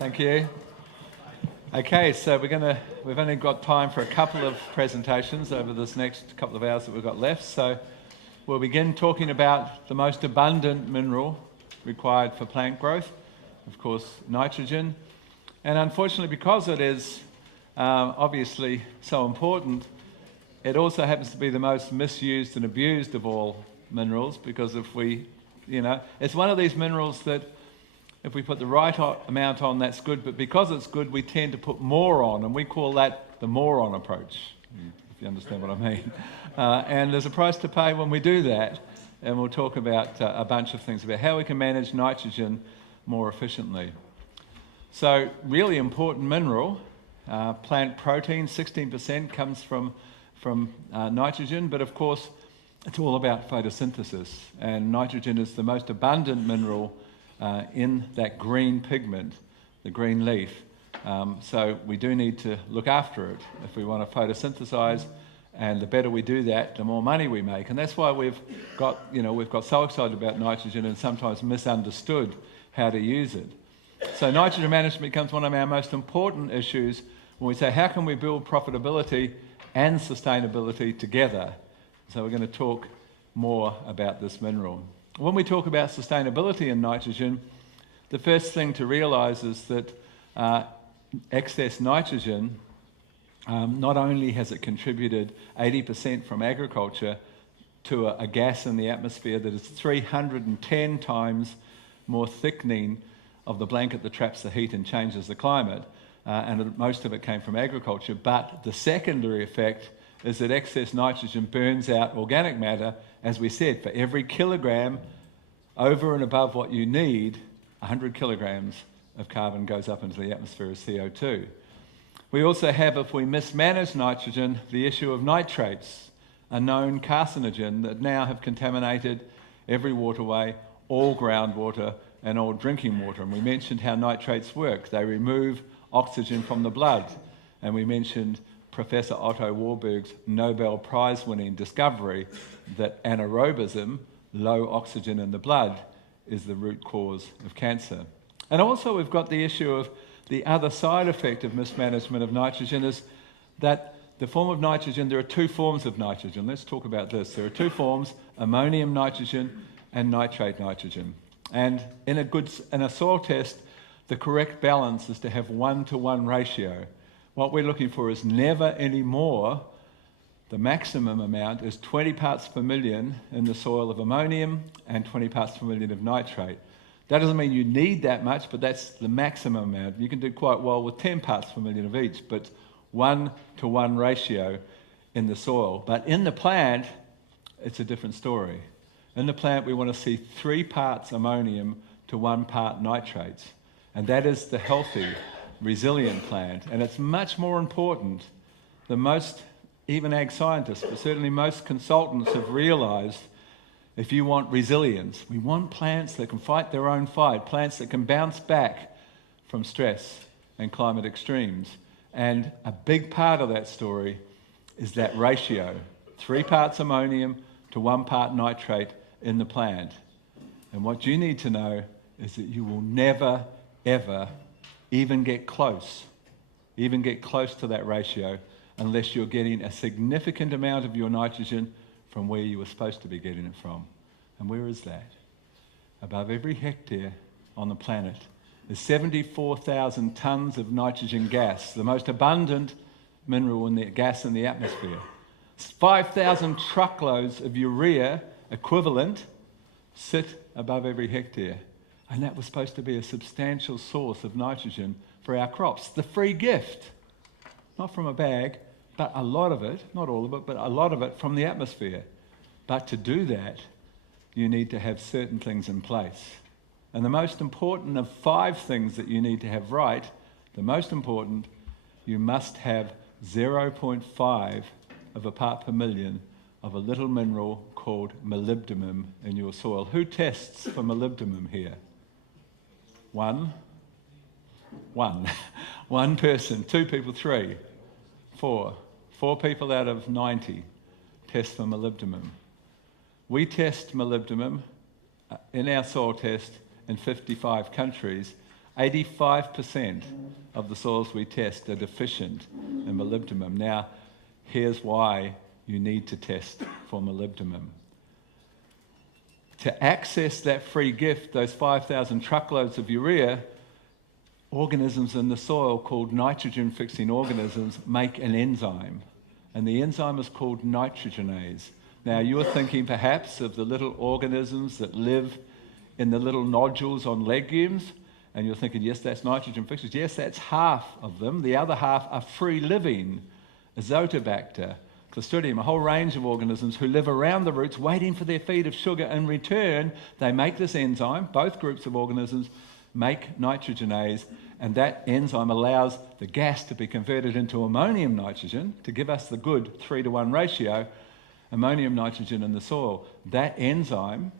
Thank you. Okay, so we've only got time for a couple of presentations over this next couple of hours that we've got left. So we'll begin talking about the most abundant mineral required for plant growth, of course, nitrogen. And unfortunately, because it is obviously so important, it also happens to be the most misused and abused of all minerals, because it's one of these minerals that if we put the right amount on, that's good, but because it's good, we tend to put more on, and we call that the moron approach, if you understand what I mean. And there's a price to pay when we do that, and we'll talk about a bunch of things about how we can manage nitrogen more efficiently. So, really important mineral, plant protein, 16% comes from nitrogen, but of course, it's all about photosynthesis, and nitrogen is the most abundant mineral in that green pigment, the green leaf. So we do need to look after it if we want to photosynthesize, and the better we do that, the more money we make. And that's why we've got so excited about nitrogen and sometimes misunderstood how to use it. So nitrogen management becomes one of our most important issues when we say, how can we build profitability and sustainability together? So we're going to talk more about this mineral. When we talk about sustainability in nitrogen, the first thing to realise is that excess nitrogen, not only has it contributed 80% from agriculture to a gas in the atmosphere that is 310 times more thickening of the blanket that traps the heat and changes the climate, and most of it came from agriculture, but the secondary effect is that excess nitrogen burns out organic matter. As we said, for every kilogram over and above what you need, 100 kilograms of carbon goes up into the atmosphere as CO2. We also have, if we mismanage nitrogen, the issue of nitrates, a known carcinogen that now have contaminated every waterway, all groundwater and all drinking water. And we mentioned how nitrates work. They remove oxygen from the blood. And we mentioned Professor Otto Warburg's Nobel Prize-winning discovery that anaerobism, low oxygen in the blood, is the root cause of cancer. And also we've got the issue of the other side effect of mismanagement of nitrogen is that the form of nitrogen, there are two forms of nitrogen. Let's talk about this. There are two forms, ammonium nitrogen and nitrate nitrogen. And in a soil test, the correct balance is to have 1-to-1 ratio. What we're looking for is never any more. The maximum amount is 20 parts per million in the soil of ammonium and 20 parts per million of nitrate. That doesn't mean you need that much, but that's the maximum amount. You can do quite well with 10 parts per million of each, but 1-to-1 ratio in the soil. But in the plant, it's a different story. In the plant, we want to see 3 parts ammonium to 1 part nitrates. And that is the healthy, resilient plant. And it's much more important than most, even ag scientists, but certainly most consultants have realised, if you want resilience, we want plants that can fight their own fight, plants that can bounce back from stress and climate extremes. And a big part of that story is that ratio, 3 parts ammonium to 1 part nitrate in the plant. And what you need to know is that you will never, ever even get close to that ratio unless you're getting a significant amount of your nitrogen from where you were supposed to be getting it from. And where is that? Above every hectare on the planet is 74,000 tons of nitrogen gas, the most abundant mineral in the gas in the atmosphere. 5,000 truckloads of urea equivalent sit above every hectare. And that was supposed to be a substantial source of nitrogen for our crops. The free gift, not from a bag, but a lot of it, not all of it, but a lot of it from the atmosphere. But to do that, you need to have certain things in place. And the most important of 5 things that you need to have right, the most important, you must have 0.5 of a part per million of a little mineral called molybdenum in your soil. Who tests for molybdenum here? One person, 2 people, 3, 4. 4 people out of 90 test for molybdenum. We test molybdenum in our soil test in 55 countries 85% of the soils we test are deficient in molybdenum. Now, here's why you need to test for molybdenum. To access that free gift, those 5,000 truckloads of urea, organisms in the soil called nitrogen-fixing organisms make an enzyme, and the enzyme is called nitrogenase. Now, you're thinking perhaps of the little organisms that live in the little nodules on legumes, and you're thinking, yes, that's nitrogen fixers. Yes, that's half of them. The other half are free-living, Azotobacter, Clostridium, a whole range of organisms who live around the roots waiting for their feed of sugar. In return, they make this enzyme. Both groups of organisms make nitrogenase, and that enzyme allows the gas to be converted into ammonium nitrogen to give us the good 3-to-1 ratio, ammonium nitrogen in the soil. That enzyme,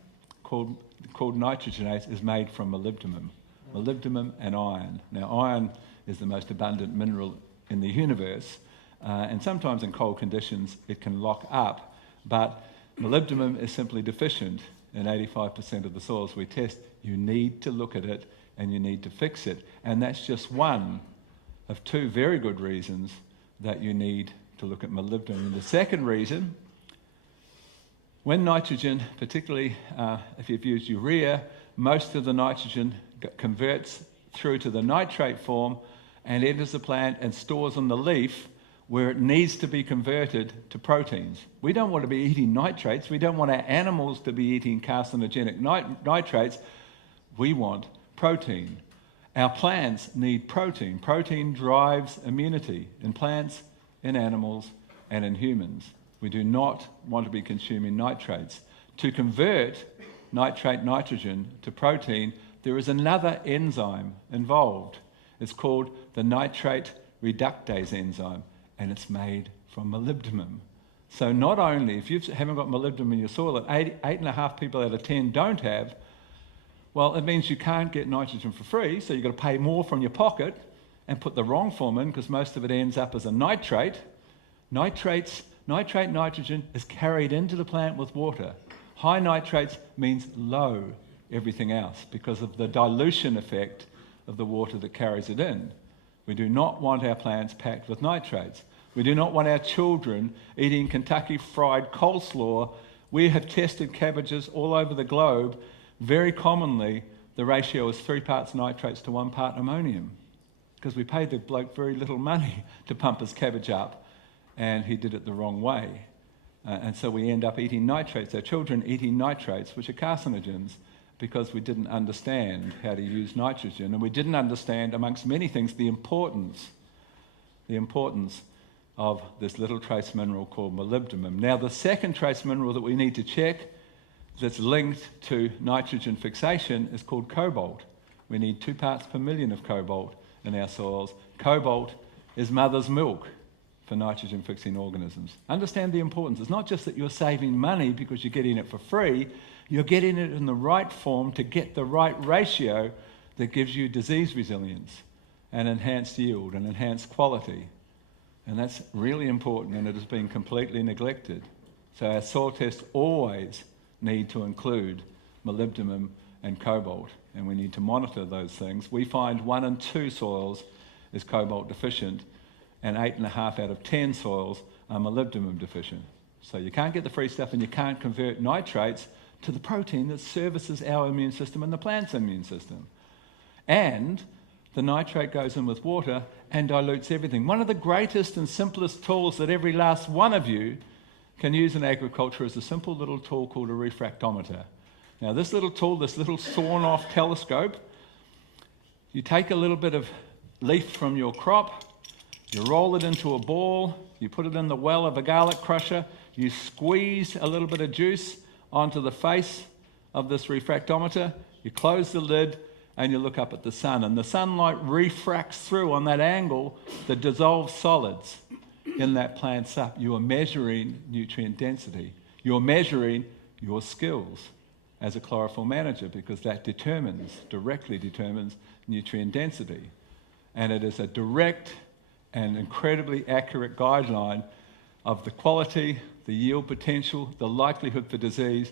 called nitrogenase, is made from molybdenum and iron. Now, iron is the most abundant mineral in the universe, and sometimes in cold conditions it can lock up, but molybdenum is simply deficient in 85% of the soils we test. You need to look at it and you need to fix it, and that's just one of two very good reasons that you need to look at molybdenum. And the second reason, when nitrogen, particularly if you've used urea, most of the nitrogen converts through to the nitrate form and enters the plant and stores on the leaf where it needs to be converted to proteins. We don't want to be eating nitrates. We don't want our animals to be eating carcinogenic nitrates. We want protein. Our plants need protein. Protein drives immunity in plants, in animals, and in humans. We do not want to be consuming nitrates. To convert nitrate nitrogen to protein, there is another enzyme involved. It's called the nitrate reductase enzyme, and it's made from molybdenum. So not only, if you haven't got molybdenum in your soil, that 8.5 people out of 10 don't have, well, it means you can't get nitrogen for free, so you've got to pay more from your pocket and put the wrong form in because most of it ends up as a nitrate. Nitrate nitrogen is carried into the plant with water. High nitrates means low everything else because of the dilution effect of the water that carries it in. We do not want our plants packed with nitrates. We do not want our children eating Kentucky Fried Coleslaw. We have tested cabbages all over the globe. Very commonly, the ratio is 3 parts nitrates to 1 part ammonium because we paid the bloke very little money to pump his cabbage up, and he did it the wrong way. And so we end up eating nitrates, our children eating nitrates, which are carcinogens, because we didn't understand how to use nitrogen, and we didn't understand, amongst many things, the importance of this little trace mineral called molybdenum. Now, the second trace mineral that we need to check that's linked to nitrogen fixation is called cobalt. We need 2 parts per million of cobalt in our soils. Cobalt is mother's milk for nitrogen-fixing organisms. Understand the importance. It's not just that you're saving money because you're getting it for free, you're getting it in the right form to get the right ratio that gives you disease resilience and enhanced yield and enhanced quality. And that's really important, and it has been completely neglected. So our soil tests always need to include molybdenum and cobalt, and we need to monitor those things. We find 1 in 2 soils is cobalt deficient, and 8.5 out of 10 soils are molybdenum deficient. So you can't get the free stuff, and you can't convert nitrates to the protein that services our immune system and the plant's immune system. And the nitrate goes in with water and dilutes everything. One of the greatest and simplest tools that every last one of you can use in agriculture is a simple little tool called a refractometer. Now, this little tool, this little sawn-off telescope, you take a little bit of leaf from your crop, you roll it into a ball, you put it in the well of a garlic crusher, you squeeze a little bit of juice onto the face of this refractometer, you close the lid, and you look up at the sun, and the sunlight refracts through on that angle the dissolved solids in that plant sap. You are measuring nutrient density. You're measuring your skills as a chlorophyll manager, because that directly determines nutrient density. And it is a direct and incredibly accurate guideline of the quality, the yield potential, the likelihood for disease,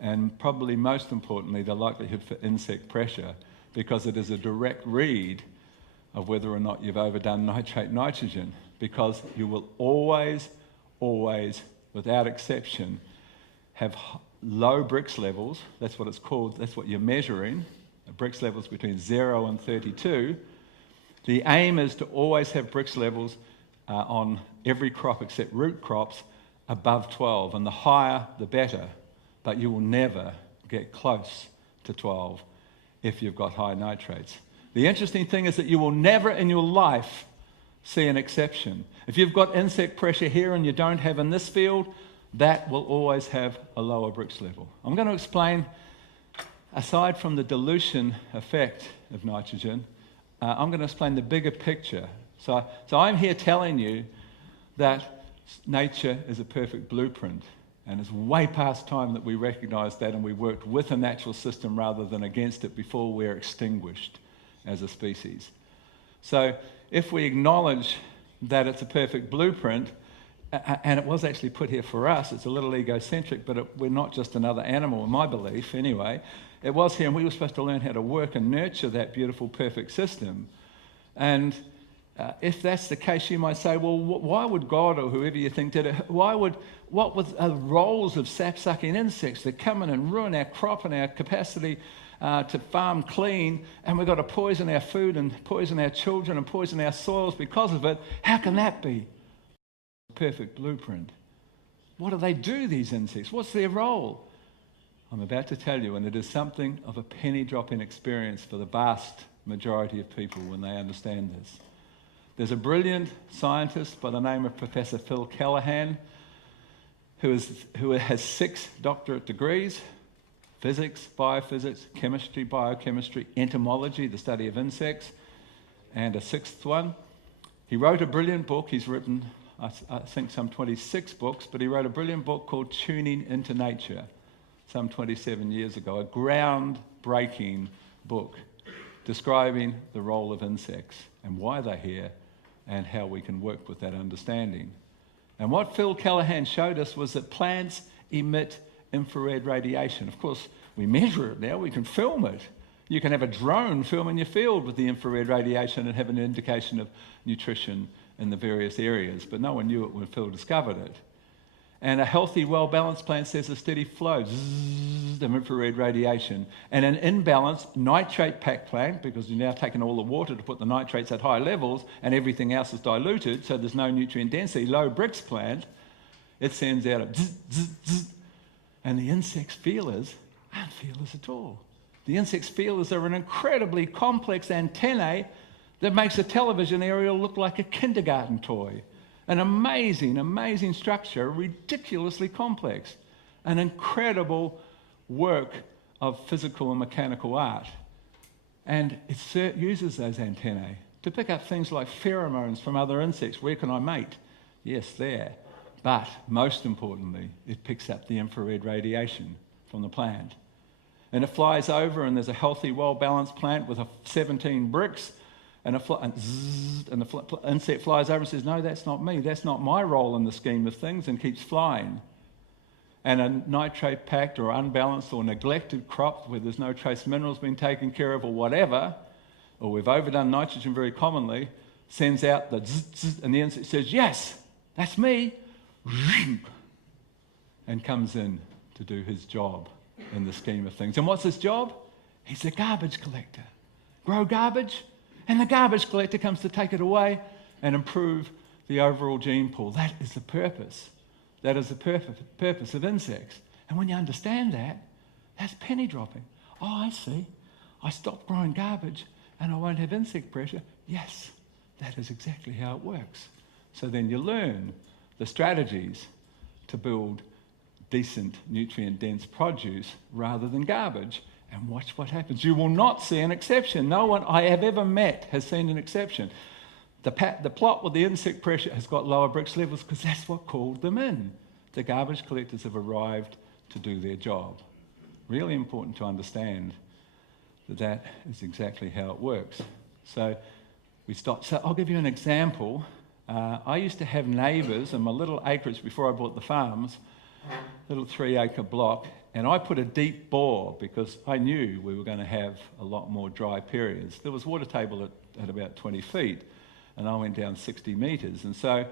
and probably most importantly, the likelihood for insect pressure. because it is a direct read of whether or not you've overdone nitrate nitrogen, because you will always, without exception, have low Brix levels. That's what it's called, that's what you're measuring, Brix levels between 0 and 32. The aim is to always have Brix levels on every crop except root crops above 12, and the higher the better, but you will never get close to 12 if you've got high nitrates. The interesting thing is that you will never in your life see an exception. If you've got insect pressure here and you don't have in this field, that will always have a lower Brix level. I'm going to explain, aside from the dilution effect of nitrogen, I'm going to explain the bigger picture. So I'm here telling you that nature is a perfect blueprint, and it's way past time that we recognise that and we worked with a natural system rather than against it before we're extinguished as a species. So if we acknowledge that it's a perfect blueprint, and it was actually put here for us, it's a little egocentric, but we're not just another animal, in my belief anyway. It was here, and we were supposed to learn how to work and nurture that beautiful, perfect system. And if that's the case, you might say, well, why would God, or whoever you think did it, what was the roles of sap-sucking insects that come in and ruin our crop and our capacity to farm clean, and we've got to poison our food and poison our children and poison our soils because of it? How can that be a perfect blueprint? What do they do, these insects? What's their role? I'm about to tell you, and it is something of a penny dropping experience for the vast majority of people when they understand this. There's a brilliant scientist by the name of Professor Phil Callahan who has 6 doctorate degrees: physics, biophysics, chemistry, biochemistry, entomology, the study of insects, and a 6th one. He wrote a brilliant book. He's written, I think, some 26 books, but he wrote a brilliant book called Tuning into Nature some 27 years ago, a groundbreaking book describing the role of insects and why they're here and how we can work with that understanding. And what Phil Callahan showed us was that plants emit infrared radiation. Of course, we measure it now, we can film it. You can have a drone filming your field with the infrared radiation and have an indication of nutrition in the various areas, but no one knew it when Phil discovered it. And a healthy, well-balanced plant says a steady flow of infrared radiation. And an imbalanced, nitrate-packed plant, because you're now taking all the water to put the nitrates at high levels and everything else is diluted, so there's no nutrient density, low Brix plant, it sends out a zzz, zzz, zzz. And the insect's feelers aren't feelers at all. The insect's feelers are an incredibly complex antennae that makes a television aerial look like a kindergarten toy. An amazing, amazing structure, ridiculously complex. An incredible work of physical and mechanical art. And it uses those antennae to pick up things like pheromones from other insects. Where can I mate? Yes, there. But most importantly, it picks up the infrared radiation from the plant. And it flies over, and there's a healthy, well-balanced plant with 17 Brix, and the insect flies over and says, no, that's not me. That's not my role in the scheme of things, and keeps flying. And a nitrate-packed or unbalanced or neglected crop where there's no trace minerals being taken care of or whatever, or we've overdone nitrogen very commonly, sends out the zzz, and the insect says, yes, that's me, and comes in to do his job in the scheme of things. And what's his job? He's a garbage collector. Grow garbage, and the garbage collector comes to take it away and improve the overall gene pool. That is the purpose. That is the purpose of insects. And when you understand that, that's penny dropping. Oh, I see. I stop growing garbage and I won't have insect pressure. Yes, that is exactly how it works. So then you learn the strategies to build decent, nutrient-dense produce rather than garbage. And watch what happens. You will not see an exception. No one I have ever met has seen an exception. The plot with the insect pressure has got lower Brix levels because that's what called them in. The garbage collectors have arrived to do their job. Really important to understand that that is exactly how it works. So we stop. So I'll give you an example. I used to have neighbours in my little acreage before I bought the farms, little 3-acre block, And I put a deep bore because I knew we were going to have a lot more dry periods. There was water table at about 20 feet, and I went down 60 metres. And so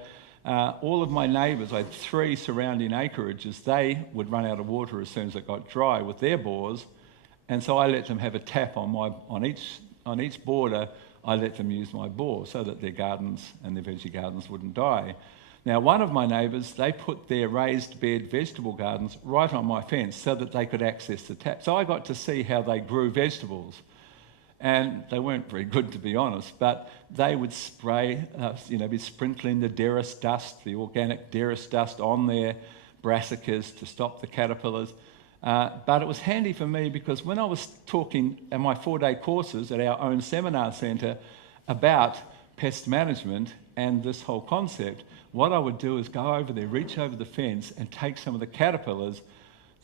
all of my neighbours, I had 3 surrounding acreages, they would run out of water as soon as it got dry with their bores. And so I let them have a tap on each border. I let them use my bore so that their gardens and their veggie gardens wouldn't die. Now, one of my neighbours, they put their raised bed vegetable gardens right on my fence so that they could access the tap. So I got to see how they grew vegetables. And they weren't very good, to be honest, but they would spray, be sprinkling the derris dust, the organic derris dust on their brassicas to stop the caterpillars. But it was handy for me because when I was talking at my 4-day courses at our own seminar centre about pest management and this whole concept, what I would do is go over there, reach over the fence and take some of the caterpillars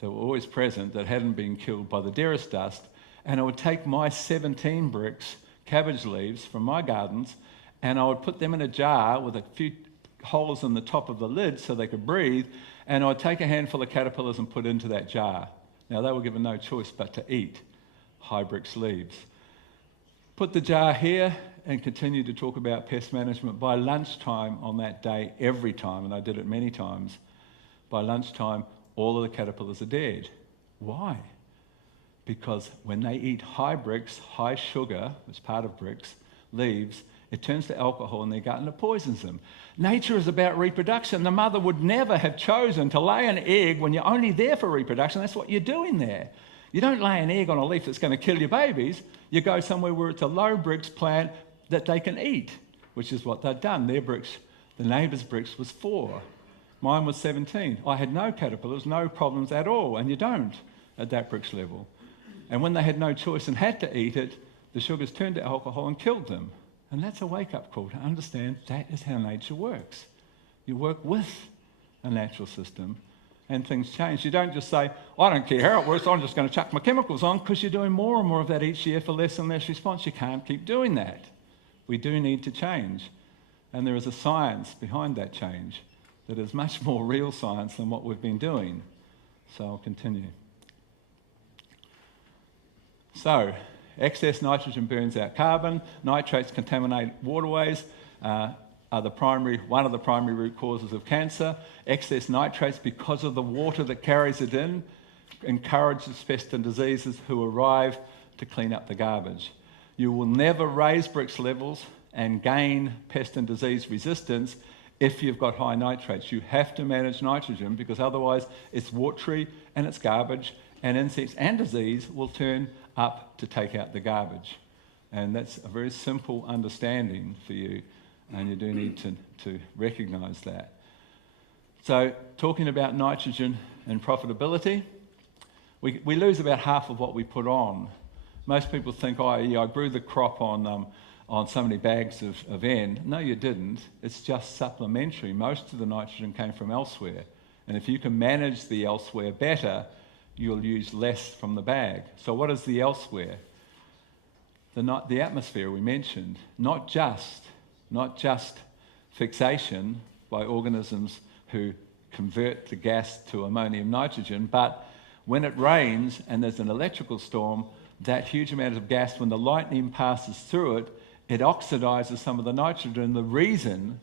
that were always present that hadn't been killed by the derris dust, and I would take my 17 bricks, cabbage leaves from my gardens, and I would put them in a jar with a few holes in the top of the lid so they could breathe, and I'd take a handful of caterpillars and put into that jar. Now, they were given no choice but to eat Hybrix leaves. Put the jar here and continue to talk about pest management. By lunchtime on that day, every time, and I did it many times, by lunchtime, all of the caterpillars are dead. Why? Because when they eat Hybrix, high sugar, as part of bricks, leaves, it turns to alcohol in their gut and it poisons them. Nature is about reproduction. The mother would never have chosen to lay an egg when you're only there for reproduction. That's what you're doing there. You don't lay an egg on a leaf that's going to kill your babies. You go somewhere where it's a low bricks plant that they can eat, which is what they'd done. Their bricks, the neighbour's bricks, was 4. Mine was 17. I had no caterpillars, no problems at all, and you don't at that bricks level. And when they had no choice and had to eat it, the sugars turned to alcohol and killed them. And that's a wake-up call to understand that is how nature works. You work with a natural system and things change. You don't just say, I don't care how it works, I'm just going to chuck my chemicals on, because you're doing more and more of that each year for less and less response. You can't keep doing that. We do need to change. And there is a science behind that change that is much more real science than what we've been doing. So I'll continue. So, excess nitrogen burns out carbon. Nitrates contaminate waterways, are one of the primary root causes of cancer. Excess nitrates, because of the water that carries it in, encourages pests and diseases who arrive to clean up the garbage. You will never raise bricks levels and gain pest and disease resistance if you've got high nitrates. You have to manage nitrogen, because otherwise it's watery and it's garbage, and insects and disease will turn up to take out the garbage. And that's a very simple understanding for you, and you do need to recognise that. So, talking about nitrogen and profitability, we lose about half of what we put on. Most people think, I grew the crop on so many bags of N. No, you didn't. It's just supplementary. Most of the nitrogen came from elsewhere. And if you can manage the elsewhere better, you'll use less from the bag. So what is the elsewhere? The atmosphere we mentioned. Not just fixation by organisms who convert the gas to ammonium nitrogen, but when it rains and there's an electrical storm, that huge amount of gas, when the lightning passes through it, it oxidizes some of the nitrogen. The reason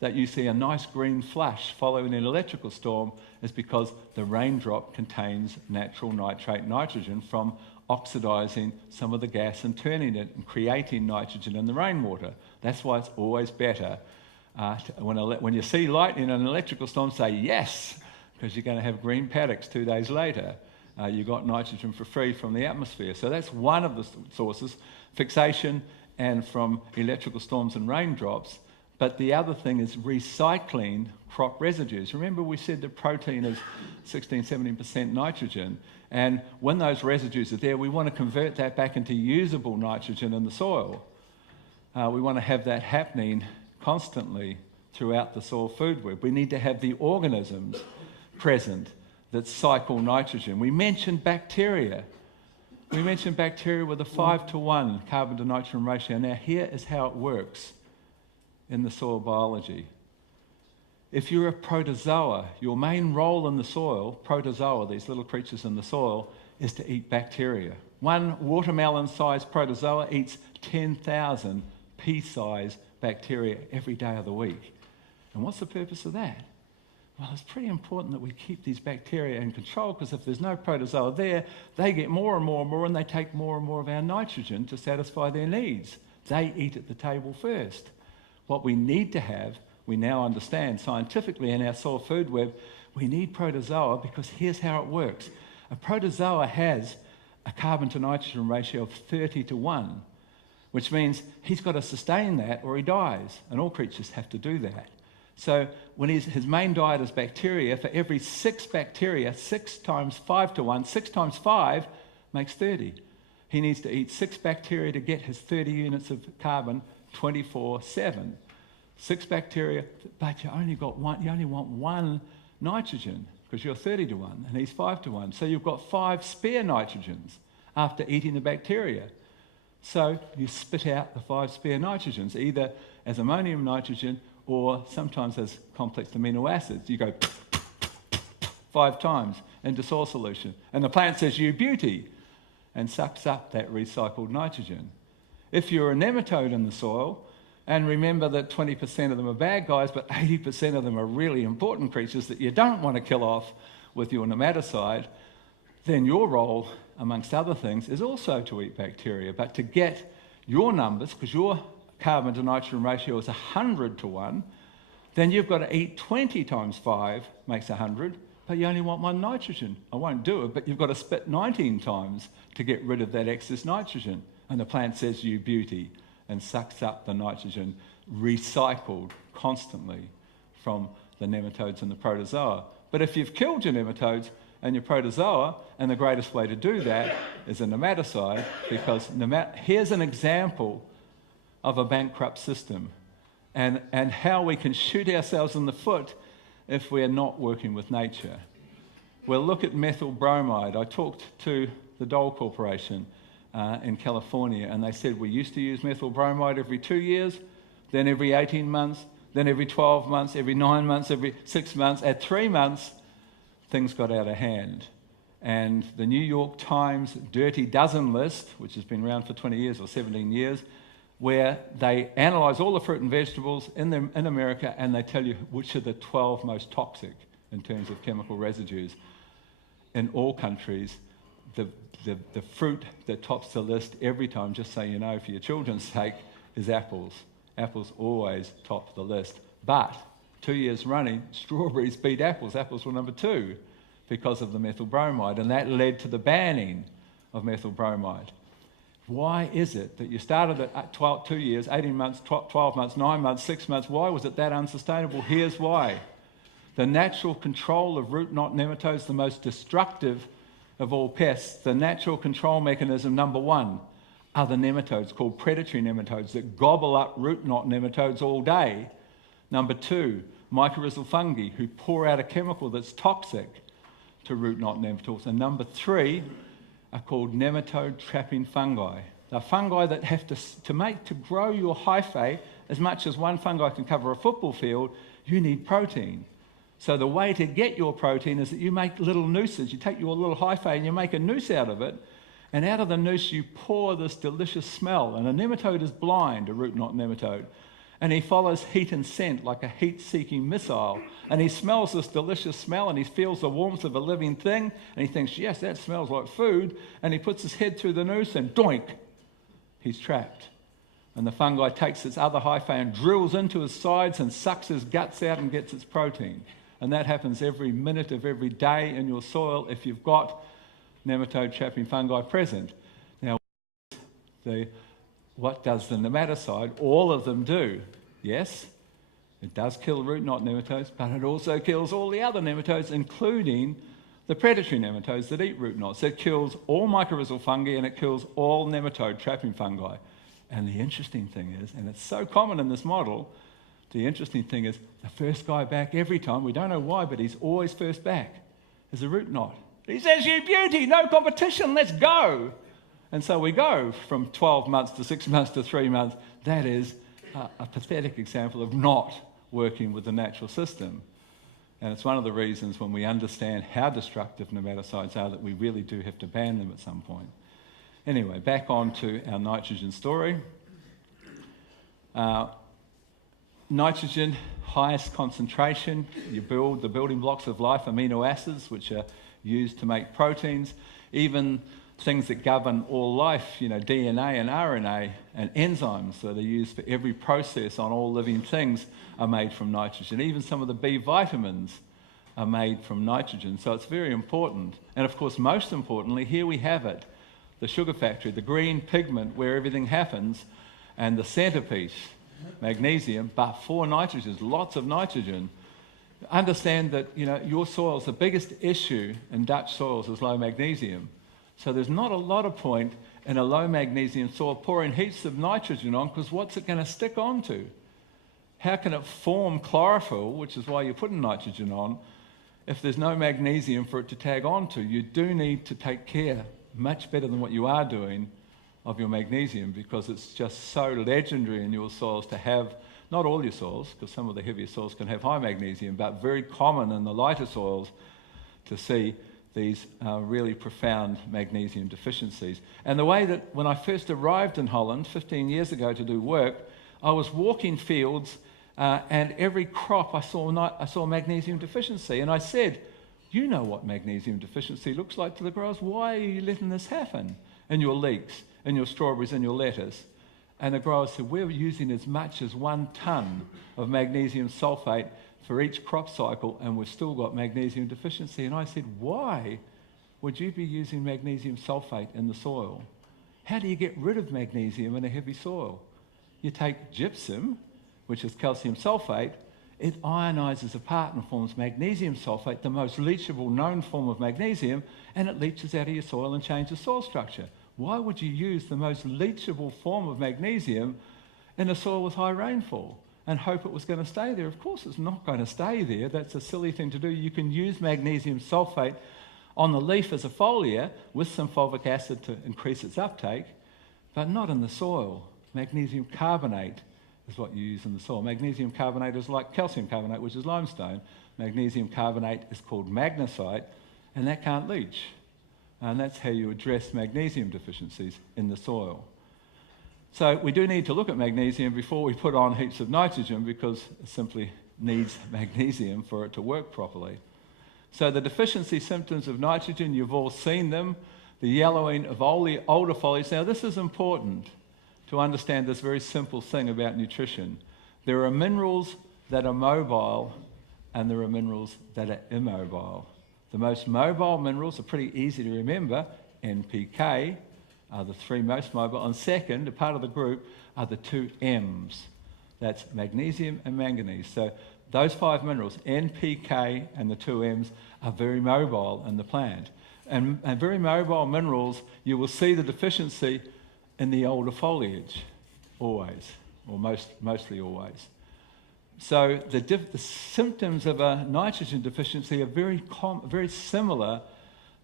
that you see a nice green flush following an electrical storm is because the raindrop contains natural nitrate nitrogen from oxidizing some of the gas and turning it and creating nitrogen in the rainwater. That's why it's always better when you see lightning in an electrical storm, say yes, because you're going to have green paddocks 2 days later. You got nitrogen for free from the atmosphere. So that's one of the sources, fixation and from electrical storms and raindrops. But the other thing is recycling crop residues. Remember, we said that protein is 16-17% nitrogen, and when those residues are there, we want to convert that back into usable nitrogen in the soil. We want to have that happening constantly throughout the soil food web. We need to have the organisms present that cycle nitrogen. We mentioned bacteria. We mentioned bacteria with a 5-to-1 carbon to nitrogen ratio. Now, here is how it works in the soil biology. If you're a protozoa, your main role in the soil, protozoa, these little creatures in the soil, is to eat bacteria. One watermelon-sized protozoa eats 10,000 pea-sized bacteria every day of the week. And what's the purpose of that? Well, it's pretty important that we keep these bacteria in control, because if there's no protozoa there, they get more and more and more, and they take more and more of our nitrogen to satisfy their needs. They eat at the table first. What we need to have, we now understand scientifically in our soil food web, we need protozoa, because here's how it works. A protozoa has a carbon to nitrogen ratio of 30:1, which means he's got to sustain that or he dies, and all creatures have to do that. So when his main diet is bacteria, for every 6 bacteria, 6 times 5:1, 6 times 5 makes 30. He needs to eat 6 bacteria to get his 30 units of carbon 24/7. 6 bacteria, but you only want 1 nitrogen, because you're 30:1 and he's 5:1. So you've got 5 spare nitrogens after eating the bacteria. So you spit out the 5 spare nitrogens, either as ammonium nitrogen or sometimes as complex amino acids. You go 5 times into soil solution. And the plant says, "You beauty," and sucks up that recycled nitrogen. If you're a nematode in the soil, and remember that 20% of them are bad guys, but 80% of them are really important creatures that you don't want to kill off with your nematicide, then your role, amongst other things, is also to eat bacteria. But to get your numbers, because your carbon to nitrogen ratio is 100:1, then you've got to eat 20 times 5 makes 100, but you only want 1 nitrogen. I won't do it, but you've got to spit 19 times to get rid of that excess nitrogen. And the plant says, "You beauty," and sucks up the nitrogen recycled constantly from the nematodes and the protozoa. But if you've killed your nematodes and your protozoa, and the greatest way to do that is a nematicide, because here's an example of a bankrupt system, and how we can shoot ourselves in the foot if we're not working with nature. We'll look at methyl bromide. I talked to the Dole Corporation in California, and they said we used to use methyl bromide every 2 years, then every 18 months, then every 12 months, every 9 months, every 6 months. At 3 months, things got out of hand. And the New York Times Dirty Dozen list, which has been around for 20 years or 17 years, where they analyse all the fruit and vegetables in America, and they tell you which are the 12 most toxic in terms of chemical residues. In all countries, the fruit that tops the list every time, just so you know, for your children's sake, is apples. Apples always top the list. But 2 years running, strawberries beat apples. Apples were number 2 because of the methyl bromide, and that led to the banning of methyl bromide. Why is it that you started at 2 years, 18 months, 12 months, 9 months, 6 months? Why was it that unsustainable? Here's why. The natural control of root knot nematodes, the most destructive of all pests, the natural control mechanism number 1 are the nematodes called predatory nematodes that gobble up root knot nematodes all day. Number 2, mycorrhizal fungi who pour out a chemical that's toxic to root knot nematodes. And number 3 are called nematode trapping fungi. They're fungi that have to grow your hyphae, as much as one fungi can cover a football field, you need protein. So the way to get your protein is that you make little nooses. You take your little hyphae and you make a noose out of it, and out of the noose you pour this delicious smell. And a nematode is blind, a root knot nematode, and he follows heat and scent like a heat-seeking missile. And he smells this delicious smell, and he feels the warmth of a living thing, and he thinks, yes, that smells like food, and he puts his head through the noose, and doink, he's trapped. And the fungi takes its other hyphae and drills into his sides and sucks his guts out and gets its protein. And that happens every minute of every day in your soil if you've got nematode trapping fungi present. Now, what does the nematicide? All of them do. Yes, it does kill root knot nematodes, but it also kills all the other nematodes, including the predatory nematodes that eat root knots. It kills all mycorrhizal fungi, and it kills all nematode trapping fungi. And the interesting thing is, and it's so common in this model, the interesting thing is the first guy back every time, we don't know why, but he's always first back, is a root knot. He says, "You beauty, no competition, let's go." And so we go from 12 months to 6 months to 3 months. That is a pathetic example of not working with the natural system. And it's one of the reasons when we understand how destructive nematicides are that we really do have to ban them at some point. Anyway, back on to our nitrogen story. Nitrogen, highest concentration. You build the building blocks of life, amino acids, which are used to make proteins. Even things that govern all life, DNA and RNA and enzymes that are used for every process on all living things are made from nitrogen. Even some of the B vitamins are made from nitrogen. So it's very important. And of course, most importantly, here we have it, the sugar factory, the green pigment where everything happens, and the centerpiece, magnesium, but for nitrogen, lots of nitrogen. Understand that your soils, the biggest issue in Dutch soils is low magnesium. So there's not a lot of point in a low magnesium soil pouring heaps of nitrogen on, because what's it going to stick onto? How can it form chlorophyll, which is why you're putting nitrogen on, if there's no magnesium for it to tag onto? You do need to take care, much better than what you are doing, of your magnesium, because it's just so legendary in your soils to have, not all your soils, because some of the heavier soils can have high magnesium, but very common in the lighter soils to see these really profound magnesium deficiencies. And the way that when I first arrived in Holland 15 years ago to do work, I was walking fields and every crop I saw magnesium deficiency. And I said, you know what magnesium deficiency looks like to the growers. Why are you letting this happen in your leeks, in your strawberries, in your lettuce? And the growers said, we're using as much as 1 tonne of magnesium sulfate for each crop cycle, and we've still got magnesium deficiency. And I said, why would you be using magnesium sulfate in the soil? How do you get rid of magnesium in a heavy soil? You take gypsum, which is calcium sulfate, it ionizes apart and forms magnesium sulfate, the most leachable known form of magnesium, and it leaches out of your soil and changes soil structure. Why would you use the most leachable form of magnesium in a soil with high rainfall and hope it was going to stay there? Of course it's not going to stay there. That's a silly thing to do. You can use magnesium sulfate on the leaf as a foliar with some fulvic acid to increase its uptake, but not in the soil. Magnesium carbonate is what you use in the soil. Magnesium carbonate is like calcium carbonate, which is limestone. Magnesium carbonate is called magnesite, and that can't leach. And that's how you address magnesium deficiencies in the soil. So we do need to look at magnesium before we put on heaps of nitrogen, because it simply needs magnesium for it to work properly. So the deficiency symptoms of nitrogen, you've all seen them. The yellowing of older foliage. Now this is important to understand this very simple thing about nutrition. There are minerals that are mobile and there are minerals that are immobile. The most mobile minerals are pretty easy to remember. NPK are the 3 most mobile, and second, a part of the group, are the 2 M's. That's magnesium and manganese. So those 5 minerals, NPK and the 2 M's, are very mobile in the plant. And very mobile minerals, you will see the deficiency in the older foliage, always, or mostly always. So the symptoms of a nitrogen deficiency are very similar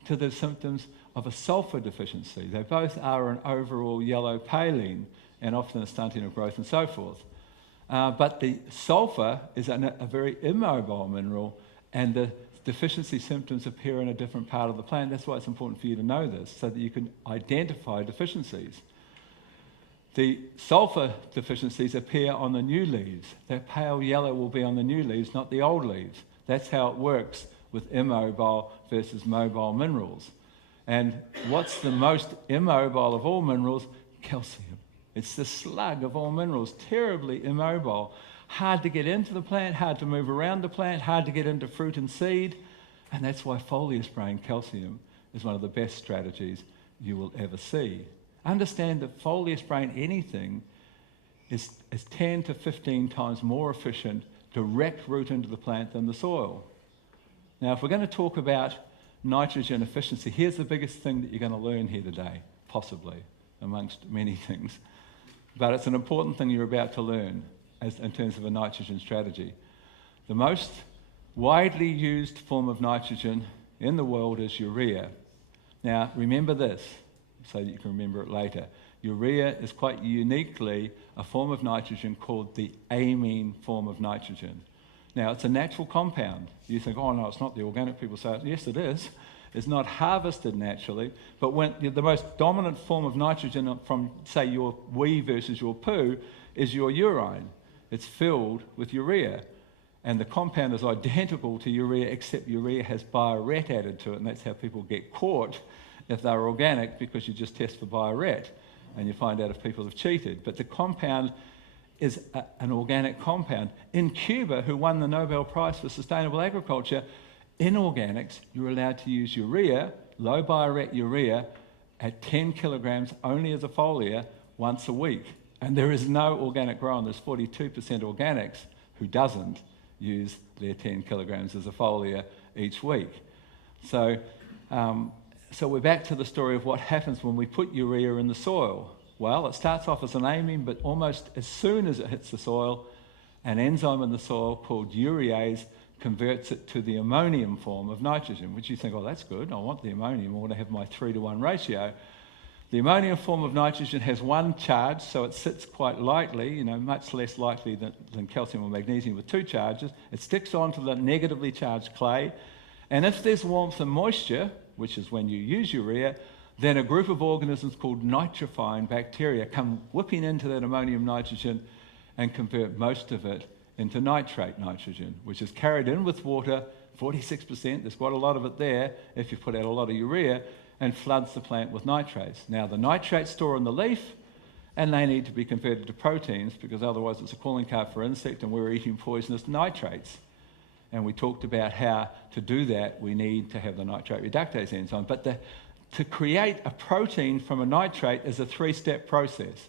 to the symptoms of a sulfur deficiency. They both are an overall yellow paling and often a stunting of growth and so forth. But the sulfur is a very immobile mineral, and the deficiency symptoms appear in a different part of the plant. That's why it's important for you to know this, so that you can identify deficiencies. The sulfur deficiencies appear on the new leaves. That pale yellow will be on the new leaves, not the old leaves. That's how it works with immobile versus mobile minerals. And what's the most immobile of all minerals? Calcium. It's the slug of all minerals, terribly immobile. Hard to get into the plant, hard to move around the plant, hard to get into fruit and seed. And that's why foliar spraying calcium is one of the best strategies you will ever see. Understand that foliar spraying anything is 10 to 15 times more efficient direct route into the plant than the soil. Now, if we're going to talk about nitrogen efficiency, here's the biggest thing that you're going to learn here today, possibly, amongst many things. But it's an important thing you're about to learn in terms of a nitrogen strategy. The most widely used form of nitrogen in the world is urea. Now, remember this, so that you can remember it later. urea is quite uniquely a form of nitrogen called the amine form of nitrogen. Now, it's a natural compound. You think, oh no, it's not. The organic people say, yes, it is. It's not harvested naturally, but when the most dominant form of nitrogen from, say, your wee versus your poo is your urine. It's filled with urea. And the compound is identical to urea, except urea has bioret added to it, and that's how people get caught if they're organic, because you just test for bioret, and you find out if people have cheated. But the compound is an organic compound. In Cuba, who won the Nobel Prize for Sustainable Agriculture, in organics, you're allowed to use urea, low bioret urea, at 10 kilograms only as a foliar once a week. And there is no organic grower, and there's 42% organics who doesn't use their 10 kilograms as a foliar each week. So we're back to the story of what happens when we put urea in the soil. Well, it starts off as an amine, but almost as soon as it hits the soil, an enzyme in the soil called urease converts it to the ammonium form of nitrogen, which you think, oh, that's good. I want the ammonium. I want to have my 3-to-1 ratio. The ammonium form of nitrogen has one charge, so it sits quite lightly, much less likely than calcium or magnesium with 2 charges. It sticks onto the negatively charged clay, and if there's warmth and moisture, which is when you use urea, then a group of organisms called nitrifying bacteria come whipping into that ammonium nitrogen and convert most of it into nitrate nitrogen, which is carried in with water, 46%, there's quite a lot of it there if you put out a lot of urea, and floods the plant with nitrates. Now, the nitrates store in the leaf, and they need to be converted to proteins, because otherwise it's a calling card for insect, and we're eating poisonous nitrates. And we talked about how to do that, we need to have the nitrate reductase enzyme. But to create a protein from a nitrate is a 3-step process.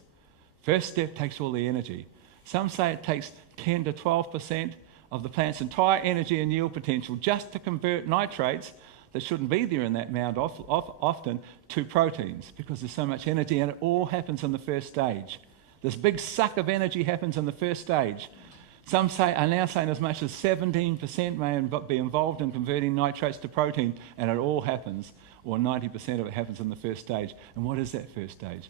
First step takes all the energy. Some say it takes 10 to 12% of the plant's entire energy and yield potential just to convert nitrates that shouldn't be there in that mound often to proteins, because there's so much energy, and it all happens in the first stage. This big suck of energy happens in the first stage. Some are now saying as much as 17% may be involved in converting nitrates to protein, and it all happens, or 90% of it happens in the first stage. And what is that first stage?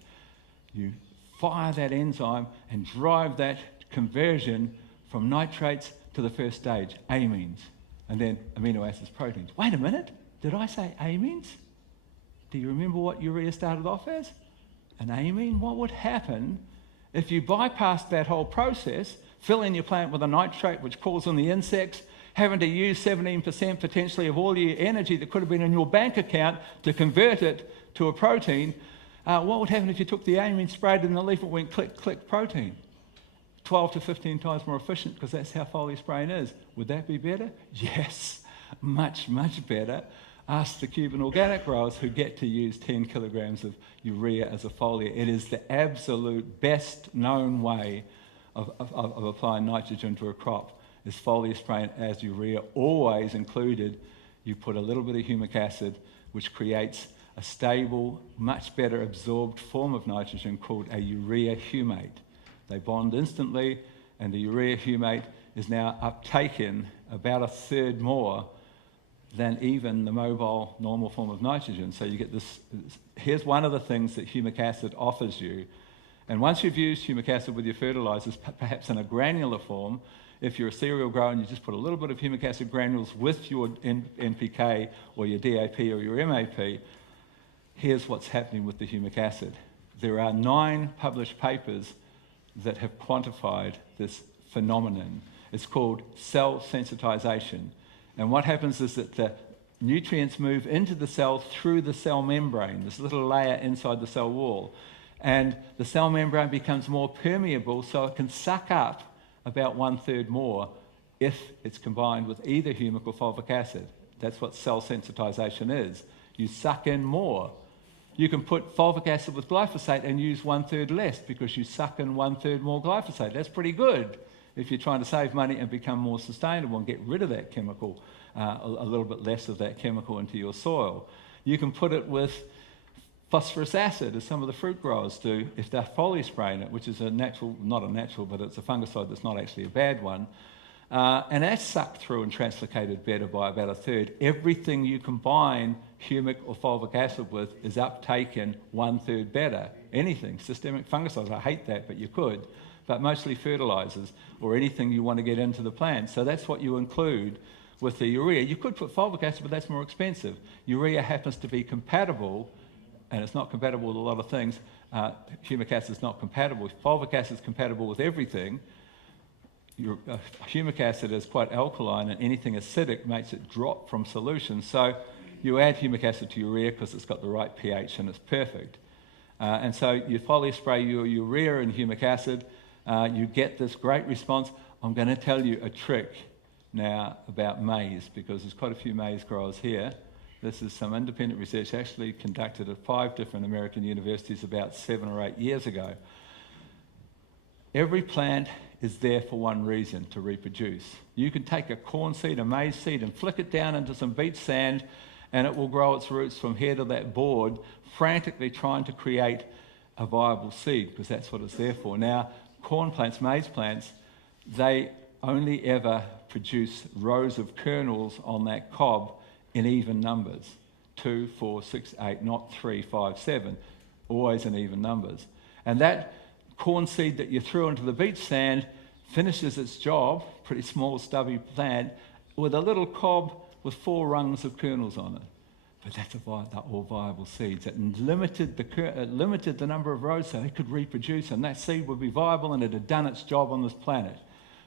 You fire that enzyme and drive that conversion from nitrates to the first stage, amines, and then amino acids, proteins. Wait a minute, did I say amines? Do you remember what urea started off as? An amine? What would happen if you bypassed that whole process, filling your plant with a nitrate which calls on the insects, having to use 17% potentially of all your energy that could have been in your bank account to convert it to a protein? What would happen if you took the amine, sprayed it in the leaf, and went click, click, protein? 12 to 15 times more efficient, because that's how foliar spraying is. Would that be better? Yes, much, much better. Ask the Cuban organic growers who get to use 10 kilograms of urea as a foliar. It is the absolute best known way of applying nitrogen to a crop, is foliar spraying as urea, always included. You put a little bit of humic acid, which creates a stable, much better absorbed form of nitrogen called a urea humate. They bond instantly, and the urea humate is now uptaken about a third more than even the mobile normal form of nitrogen. So you get this. Here's one of the things that humic acid offers you. And once you've used humic acid with your fertilizers, perhaps in a granular form, if you're a cereal grower and you just put a little bit of humic acid granules with your NPK or your DAP or your MAP, here's what's happening with the humic acid. There are 9 published papers that have quantified this phenomenon. It's called cell sensitization. And what happens is that the nutrients move into the cell through the cell membrane, this little layer inside the cell wall. And the cell membrane becomes more permeable, so it can suck up about 1/3 more if it's combined with either humic or fulvic acid. That's what cell sensitization is. You suck in more. You can put fulvic acid with glyphosate and use 1/3 less, because you suck in 1/3 more glyphosate. That's pretty good if you're trying to save money and become more sustainable and get rid of that chemical, a little bit less of that chemical into your soil. You can put it with phosphorus acid, as some of the fruit growers do, if they're foliar spraying it, which is a natural, not a natural, but it's a fungicide that's not actually a bad one. And that's sucked through and translocated better by about 1/3. Everything you combine humic or fulvic acid with is uptaken 1/3 better anything. Systemic fungicides, I hate that, but you could. But mostly fertilizers or anything you want to get into the plant. So that's what you include with the urea. You could put fulvic acid, but that's more expensive. Urea happens to be compatible, and it's not compatible with a lot of things. Humic acid is not compatible. Fulvic acid is compatible with everything. Humic acid is quite alkaline, and anything acidic makes it drop from solution. So you add humic acid to urea because it's got the right pH and it's perfect. And so you foliar spray your urea and humic acid, you get this great response. I'm going to tell you a trick now about maize, because there's quite a few maize growers here. This is some independent research actually conducted at 5 different American universities about 7 or 8 years ago. Every plant is there for one reason, to reproduce. You can take a corn seed, a maize seed, and flick it down into some beach sand, and it will grow its roots from here to that board, frantically trying to create a viable seed, because that's what it's there for. Now, corn plants, maize plants, they only ever produce rows of kernels on that cob in even numbers. 2, 4, 6, 8, not 3, 5, 7, always in even numbers. And that corn seed that you threw into the beach sand finishes its job, pretty small stubby plant, with a little cob with 4 rungs of kernels on it. But that's all viable seeds. It limited the number of rows so it could reproduce, and that seed would be viable, and it had done its job on this planet,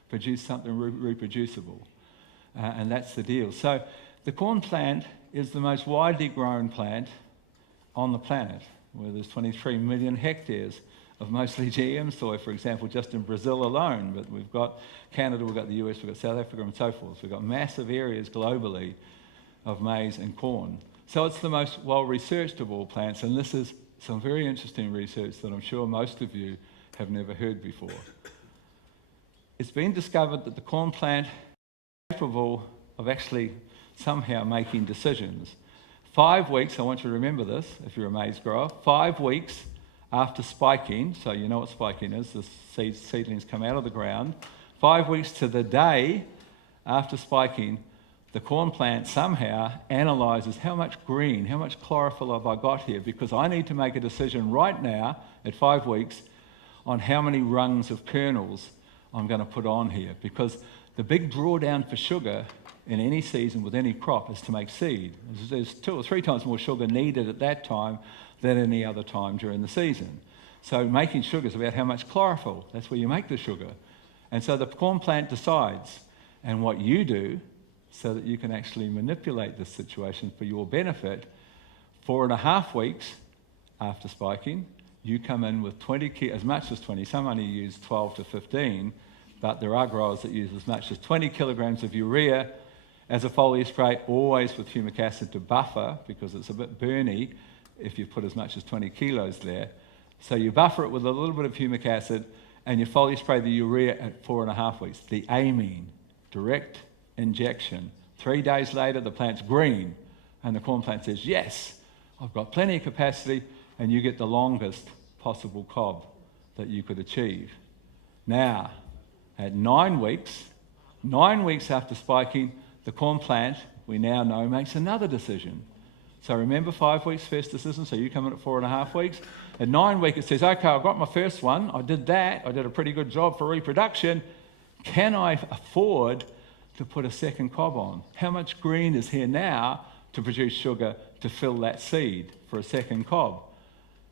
produced something reproducible. And that's the deal. So the corn plant is the most widely grown plant on the planet, where there's 23 million hectares of mostly GM soy, for example, just in Brazil alone. But we've got Canada, we've got the US, we've got South Africa, and so forth. We've got massive areas globally of maize and corn. So it's the most well-researched of all plants, and this is some very interesting research that I'm sure most of you have never heard before. It's been discovered that the corn plant is capable of actually somehow making decisions. 5 weeks, I want you to remember this if you're a maize grower, 5 weeks after spiking, so you know what spiking is, the seedlings come out of the ground, 5 weeks to the day after spiking, the corn plant somehow analyzes how much green, how much chlorophyll have I got here, because I need to make a decision right now at 5 weeks on how many rungs of kernels I'm going to put on here, because the big drawdown for sugar in any season with any crop is to make seed. There's 2 or 3 times more sugar needed at that time than any other time during the season. So making sugar is about how much chlorophyll. That's where you make the sugar. And so the corn plant decides, and what you do so that you can actually manipulate this situation for your benefit, 4.5 weeks after spiking, you come in with as much as 20, some only use 12 to 15, but there are growers that use as much as 20 kilograms of urea as a foliar spray, always with humic acid to buffer, because it's a bit burny if you put as much as 20 kilos there. So you buffer it with a little bit of humic acid, and you foliar spray the urea at 4.5 weeks. The amine, direct injection. 3 days later, the plant's green, and the corn plant says, yes, I've got plenty of capacity, and you get the longest possible cob that you could achieve. Now, at 9 weeks after spiking, the corn plant, we now know, makes another decision. So remember 5 weeks first decision, so you come in at 4.5 weeks. At 9 weeks, it says, okay, I've got my first one, I did that, I did a pretty good job for reproduction. Can I afford to put a second cob on? How much green is here now to produce sugar to fill that seed for a second cob?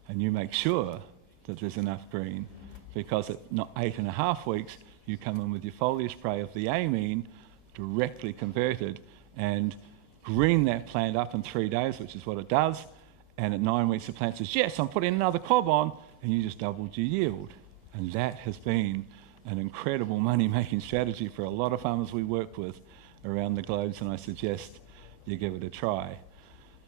And you make sure that there's enough green, because at 8.5 weeks, you come in with your foliar spray of the amine, directly converted, and green that plant up in 3 days, which is what it does. And at 9 weeks, the plant says, yes, I'm putting another cob on, and you just doubled your yield. And that has been an incredible money-making strategy for a lot of farmers we work with around the globe, and I suggest you give it a try.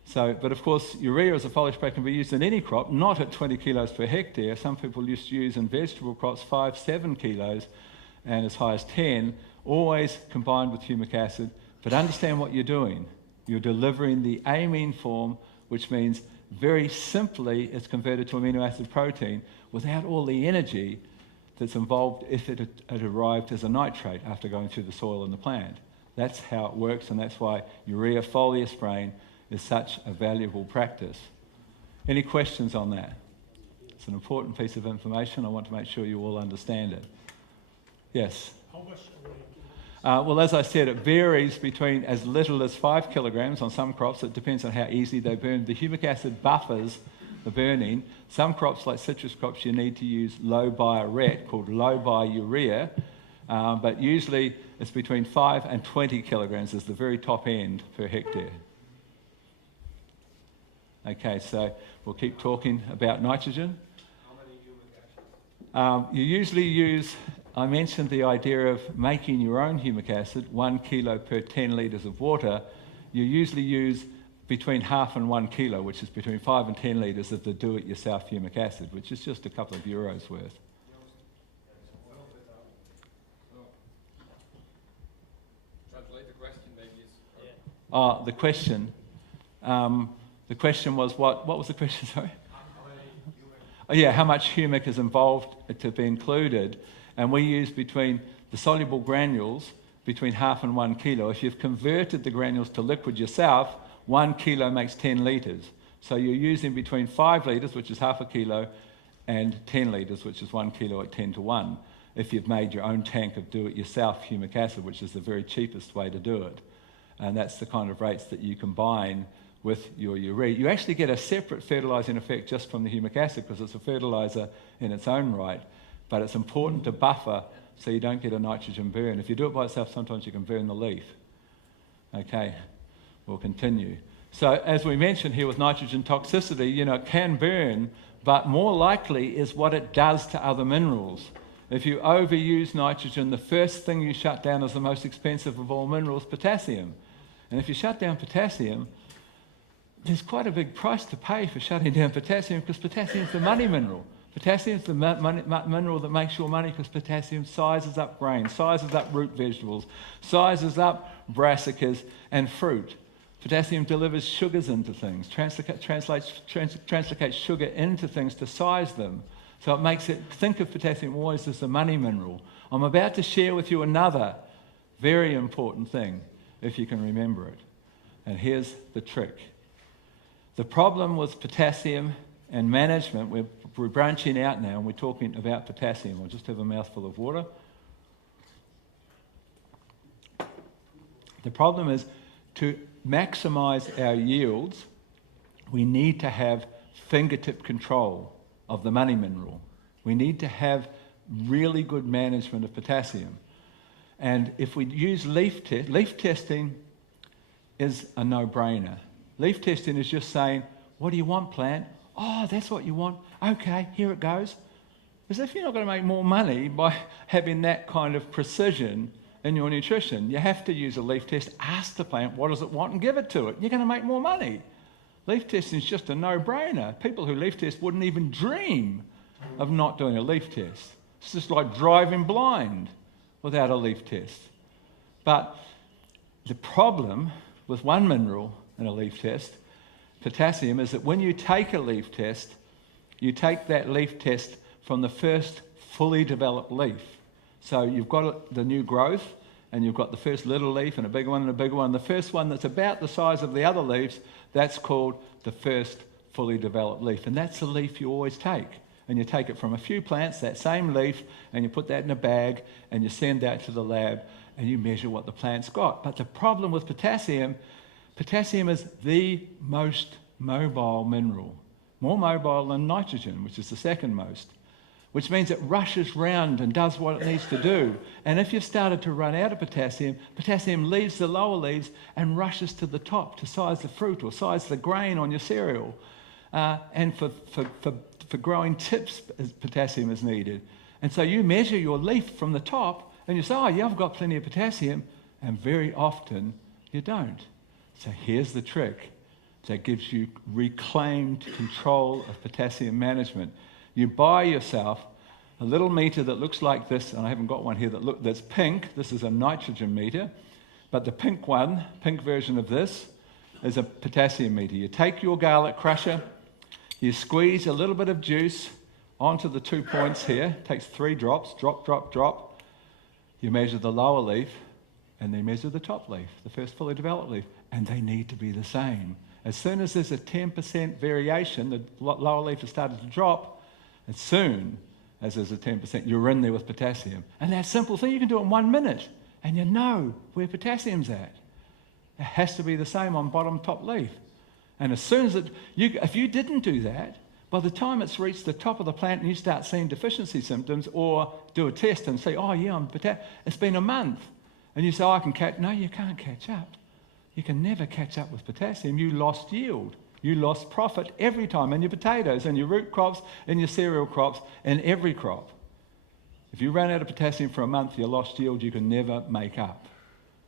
So, but of course, urea as a foliar spray can be used in any crop, not at 20 kilos per hectare. Some people used to use in vegetable crops 5, 7 kilos, and as high as 10, always combined with humic acid. But understand what you're doing. You're delivering the amine form, which means very simply it's converted to amino acid protein without all the energy that's involved if it had arrived as a nitrate after going through the soil and the plant. That's how it works, and that's why urea foliar spraying is such a valuable practice. Any questions on that? It's an important piece of information. I want to make sure you all understand it. Yes? How much are we? Well, as I said, it varies between as little as 5 kilograms on some crops. It depends on how easy they burn. The humic acid buffers the burning. Some crops, like citrus crops, you need to use low bio-ret, called low bio-urea, but usually it's between 5 and 20 kilograms is the very top end per hectare. Okay, so we'll keep talking about nitrogen. How many humic acids? You usually use, I mentioned the idea of making your own humic acid, 1 kilo per 10 litres of water. You usually use between half and 1 kilo, which is between 5 and 10 litres of the do-it-yourself humic acid, which is just a couple of euros worth. Translate the question, maybe. The question was what was the question, sorry? Oh, yeah, how much humic is involved to be included? And we use between the soluble granules, between half and 1 kilo. If you've converted the granules to liquid yourself, 1 kilo makes 10 litres. So you're using between 5 litres, which is half a kilo, and 10 litres, which is 1 kilo at 10 to 1, if you've made your own tank of do-it-yourself humic acid, which is the very cheapest way to do it. And that's the kind of rates that you combine with your urea. You actually get a separate fertilising effect just from the humic acid because it's a fertiliser in its own right, but it's important to buffer so you don't get a nitrogen burn. If you do it by itself, sometimes you can burn the leaf. Okay, we'll continue. So as we mentioned here with nitrogen toxicity, it can burn, but more likely is what it does to other minerals. If you overuse nitrogen, the first thing you shut down is the most expensive of all minerals, potassium. And if you shut down potassium, there's quite a big price to pay for shutting down potassium because potassium is the money mineral. Potassium is the mineral that makes your money because potassium sizes up grain, sizes up root vegetables, sizes up brassicas and fruit. Potassium delivers sugars into things, translocates sugar into things to size them. So it makes it, think of potassium always as the money mineral. I'm about to share with you another very important thing, if you can remember it. And here's the trick. The problem with potassium and management, we're branching out now and we're talking about potassium. I'll just have a mouthful of water. The problem is to maximise our yields, we need to have fingertip control of the money mineral. We need to have really good management of potassium. And if we use leaf testing is a no-brainer. Leaf testing is just saying, what do you want, plant? Oh, that's what you want. Okay, here it goes. As if you're not going to make more money by having that kind of precision in your nutrition. You have to use a leaf test, ask the plant what does it want and give it to it. You're going to make more money. Leaf testing is just a no-brainer. People who leaf test wouldn't even dream of not doing a leaf test. It's just like driving blind without a leaf test. But the problem with one mineral in a leaf test, potassium, is that when you take a leaf test, you take that leaf test from the first fully developed leaf. So you've got the new growth, and you've got the first little leaf and a bigger one and a bigger one. The first one that's about the size of the other leaves, that's called the first fully developed leaf. And that's the leaf you always take. And you take it from a few plants, that same leaf, and you put that in a bag, and you send that to the lab, and you measure what the plant's got. But the problem with potassium is the most mobile mineral, more mobile than nitrogen, which is the second most, which means it rushes round and does what it needs to do. And if you've started to run out of potassium, potassium leaves the lower leaves and rushes to the top to size the fruit or size the grain on your cereal. And for growing tips, potassium is needed. And so you measure your leaf from the top and you say, oh yeah, I've got plenty of potassium, and very often you don't. So here's the trick that gives you reclaimed control of potassium management. You buy yourself a little meter that looks like this, and I haven't got one here that's pink. This is a nitrogen meter, but the pink version of this is a potassium meter. You take your garlic crusher, you squeeze a little bit of juice onto the 2 points here. It takes 3 drops, drop, drop, drop. You measure the lower leaf, and then measure the top leaf, the first fully developed leaf, and they need to be the same. As soon as there's a 10% variation, the lower leaf has started to drop, as soon as there's a 10%, you're in there with potassium. And that simple thing, you can do it in 1 minute, and you know where potassium's at. It has to be the same on bottom, top leaf. And as soon as if you didn't do that, by the time it's reached the top of the plant and you start seeing deficiency symptoms, or do a test and say, oh yeah, it's been a month. And you say, oh, I can catch. No, you can't catch up. You can never catch up with potassium. You lost yield. You lost profit every time in your potatoes, in your root crops, in your cereal crops, in every crop. If you ran out of potassium for a month, you lost yield you can never make up.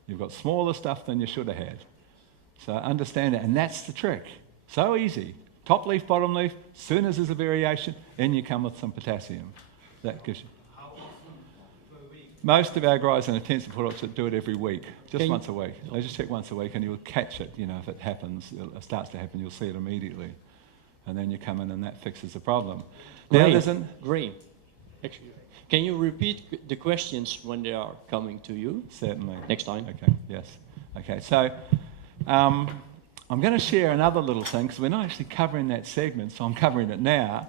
You've got smaller stuff than you should have had. So understand it, and that's the trick. So easy. Top leaf, bottom leaf, soon as there's a variation, in you come with some potassium. That gives you. How often per week? Most of our guys in intensive products do it every week, just once a week. They just check once a week and you'll catch it, if it happens, it starts to happen, you'll see it immediately. And then you come in and that fixes the problem. Graeme, actually, can you repeat the questions when they are coming to you? Certainly. Next time. Okay, yes. Okay, so I'm going to share another little thing, because we're not actually covering that segment, so I'm covering it now.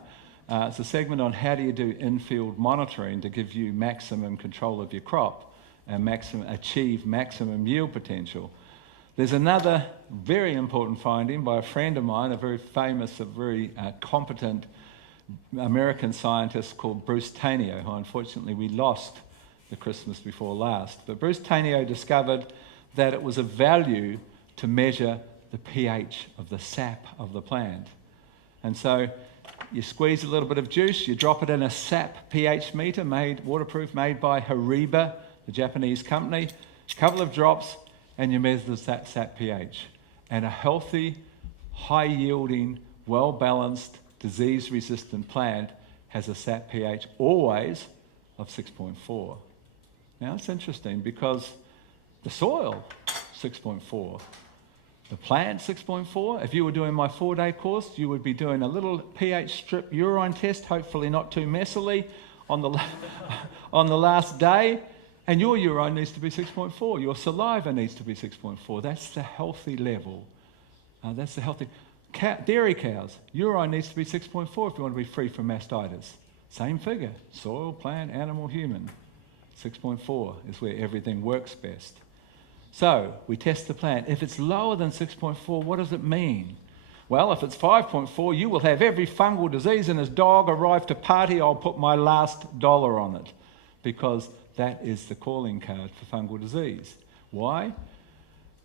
It's a segment on how do you do in-field monitoring to give you maximum control of your crop and achieve maximum yield potential. There's another very important finding by a friend of mine, a very famous, a very competent American scientist called Bruce Tainio, who unfortunately we lost the Christmas before last. But Bruce Tainio discovered that it was of value to measure the pH of the sap of the plant. And so you squeeze a little bit of juice, you drop it in a sap pH meter, waterproof, made by Hariba, the Japanese company, a couple of drops, and you measure the sap pH. And a healthy, high-yielding, well-balanced, disease-resistant plant has a sap pH always of 6.4. Now, it's interesting because the soil, 6.4. The plant, 6.4. If you were doing my 4-day course, you would be doing a little pH strip urine test, hopefully not too messily, on the last day, and your urine needs to be 6.4. Your saliva needs to be 6.4. That's the healthy level. That's the healthy. Dairy cows, urine needs to be 6.4 if you want to be free from mastitis. Same figure. Soil, plant, animal, human. 6.4 is where everything works best. So we test the plant. If it's lower than 6.4, what does it mean? Well, if it's 5.4, you will have every fungal disease in his dog arrive to party. I'll put my last dollar on it, because that is the calling card for fungal disease. Why?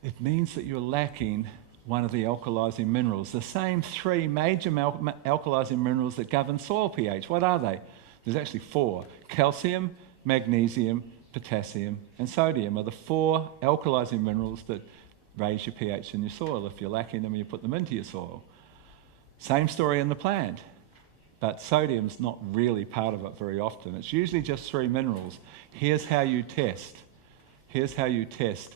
It means that you're lacking one of the alkalizing minerals, the same 3 major alkalizing minerals that govern soil pH. What are they? There's actually 4. Calcium, magnesium, potassium, and sodium are the 4 alkalizing minerals that raise your pH in your soil. If you're lacking them, you put them into your soil. Same story in the plant, but sodium's not really part of it very often. It's usually just 3 minerals. Here's how you test. Here's how you test.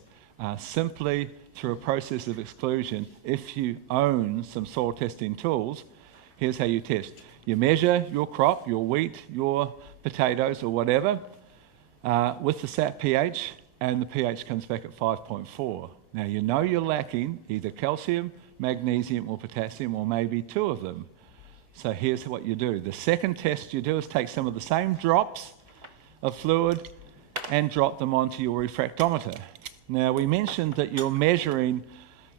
Simply through a process of exclusion, if you own some soil testing tools, here's how you test. You measure your crop, your wheat, your potatoes, or whatever, with the sap pH, and the pH comes back at 5.4. Now you know you're lacking either calcium, magnesium, or potassium, or maybe 2 of them. So here's what you do. The second test you do is take some of the same drops of fluid and drop them onto your refractometer. Now we mentioned that you're measuring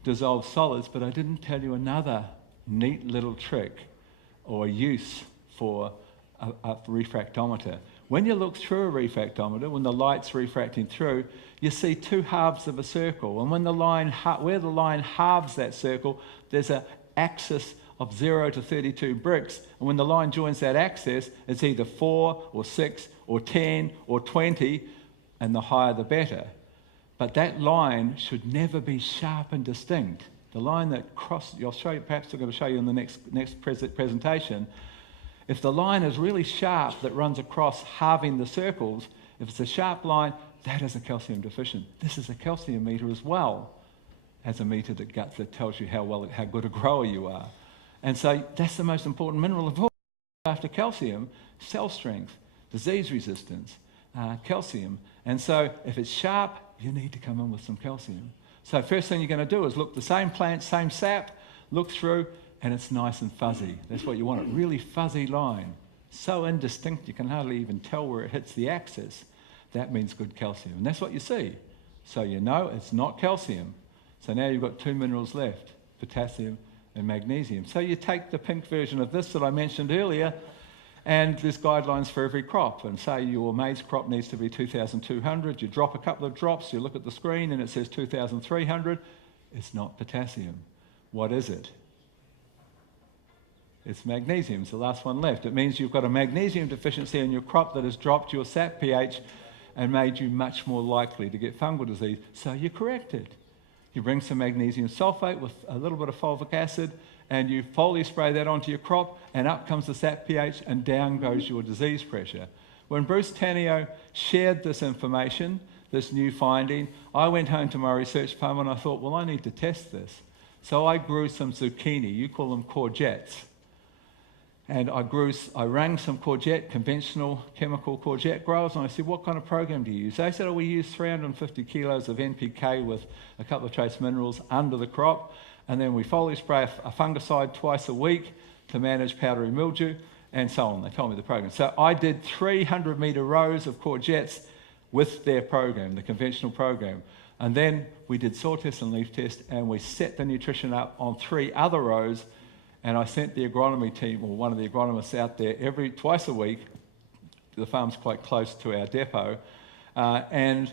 dissolved solids, but I didn't tell you another neat little trick or use for a refractometer. When you look through a refractometer, when the light's refracting through, you see 2 halves of a circle. And when where the line halves that circle, there's an axis of 0 to 32 bricks. And when the line joins that axis, it's either 4 or 6 or 10 or 20, and the higher the better. But that line should never be sharp and distinct. The line that crosses, I'll show you, perhaps I'm going to show you in the next presentation. If the line is really sharp that runs across halving the circles, if it's a sharp line, that is a calcium deficient. This is a calcium meter as well as a meter that tells you how good a grower you are. And so that's the most important mineral of all. After calcium, cell strength, disease resistance, calcium. And so if it's sharp, you need to come in with some calcium. So first thing you're going to do is look the same plant, same sap, look through, and it's nice and fuzzy. That's what you want, a really fuzzy line. so indistinct you can hardly even tell where it hits the axis. That means good calcium. And that's what you see. So you know it's not calcium. So now you've got two minerals left, potassium and magnesium. So you take the pink version of this that I mentioned earlier, and there's guidelines for every crop. And say your maize crop needs to be 2,200. You drop a couple of drops, you look at the screen and it says 2,300. It's not potassium. What is it? It's magnesium. It's the last one left. It means you've got a magnesium deficiency in your crop that has dropped your sap pH and made you much more likely to get fungal disease. So you correct it. You bring some magnesium sulfate with a little bit of fulvic acid and you foliar spray that onto your crop, and up comes the sap pH and down goes your disease pressure. When Bruce Tanio shared this information, this new finding, I went home to my research farm and I thought, well, I need to test this. So I grew some zucchini, you call them courgettes. And I rang some conventional chemical courgette growers, and I said, what kind of program do you use? They said, we use 350 kilos of NPK with a couple of trace minerals under the crop, and then we foliar spray a fungicide twice a week to manage powdery mildew, and so on. They told me the program. So I did 300-metre rows of courgettes with their program, the conventional program. And then we did soil test and leaf test, and we set the nutrition up on 3 other rows. And I sent the agronomy team, or one of the agronomists, out there twice a week. The farm's quite close to our depot, and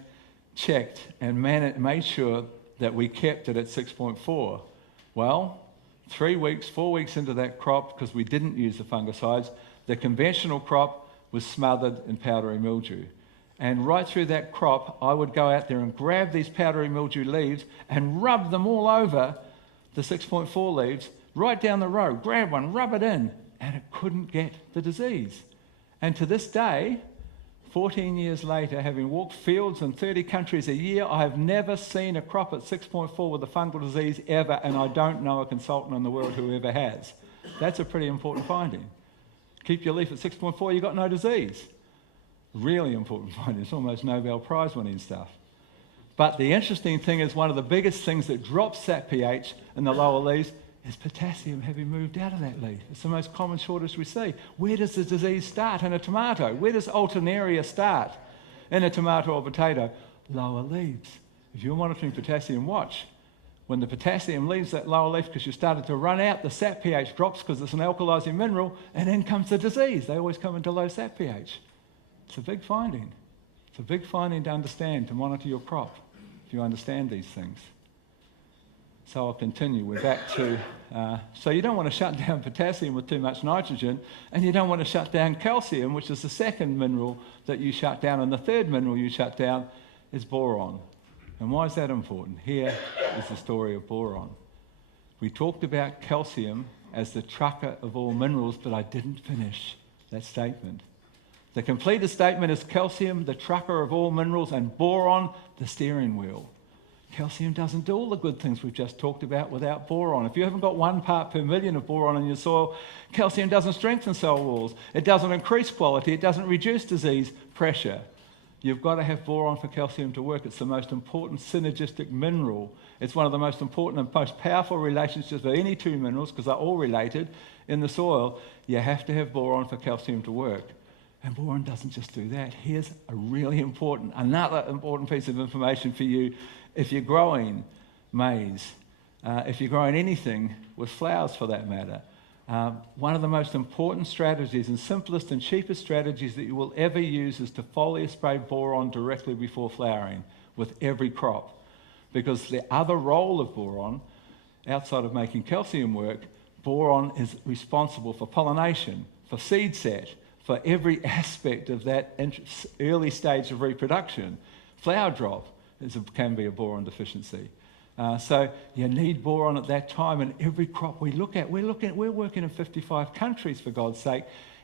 checked and made sure that we kept it at 6.4. Well, 4 weeks into that crop, because we didn't use the fungicides, the conventional crop was smothered in powdery mildew. And right through that crop, I would go out there and grab these powdery mildew leaves and rub them all over the 6.4 leaves, right down the row, grab one, rub it in, and it couldn't get the disease. And to this day, 14 years later, having walked fields in 30 countries a year, I have never seen a crop at 6.4 with a fungal disease ever, and I don't know a consultant in the world who ever has. That's a pretty important finding. Keep your leaf at 6.4, you've got no disease. Really important finding. It's almost Nobel Prize winning stuff. But the interesting thing is, one of the biggest things that drops sap pH in the lower leaves is potassium having moved out of that leaf. It's the most common shortage we see. Where does the disease start in a tomato? Where does alternaria start in a tomato or potato? Lower leaves. If you're monitoring potassium, watch. When the potassium leaves that lower leaf because you started to run out, the sap pH drops because it's an alkalizing mineral, and in comes the disease. They always come into low sap pH. It's a big finding. It's a big finding to understand, to monitor your crop, if you understand these things. So I'll continue. We're back to, so you don't want to shut down potassium with too much nitrogen, and you don't want to shut down calcium, which is the second mineral that you shut down, and the third mineral you shut down is boron. And why is that important? Here is the story of boron. We talked about calcium as the trucker of all minerals, but I didn't finish that statement. The completed statement is calcium, the trucker of all minerals, and boron, the steering wheel. Calcium doesn't do all the good things we've just talked about without boron. If you haven't got 1 part per million of boron in your soil, calcium doesn't strengthen cell walls. It doesn't increase quality. It doesn't reduce disease pressure. You've got to have boron for calcium to work. It's the most important synergistic mineral. It's one of the most important and most powerful relationships of any two minerals, because they're all related in the soil. You have to have boron for calcium to work. And boron doesn't just do that. Here's another important piece of information for you. If you're growing maize, if you're growing anything with flowers for that matter, one of the most important strategies and simplest and cheapest strategies that you will ever use is to foliar spray boron directly before flowering with every crop. Because the other role of boron, outside of making calcium work, boron is responsible for pollination, for seed set, for every aspect of that early stage of reproduction. Flower drop can be a boron deficiency. So you need boron at that time, and every crop we look at, we're working in 55 countries, for God's sake.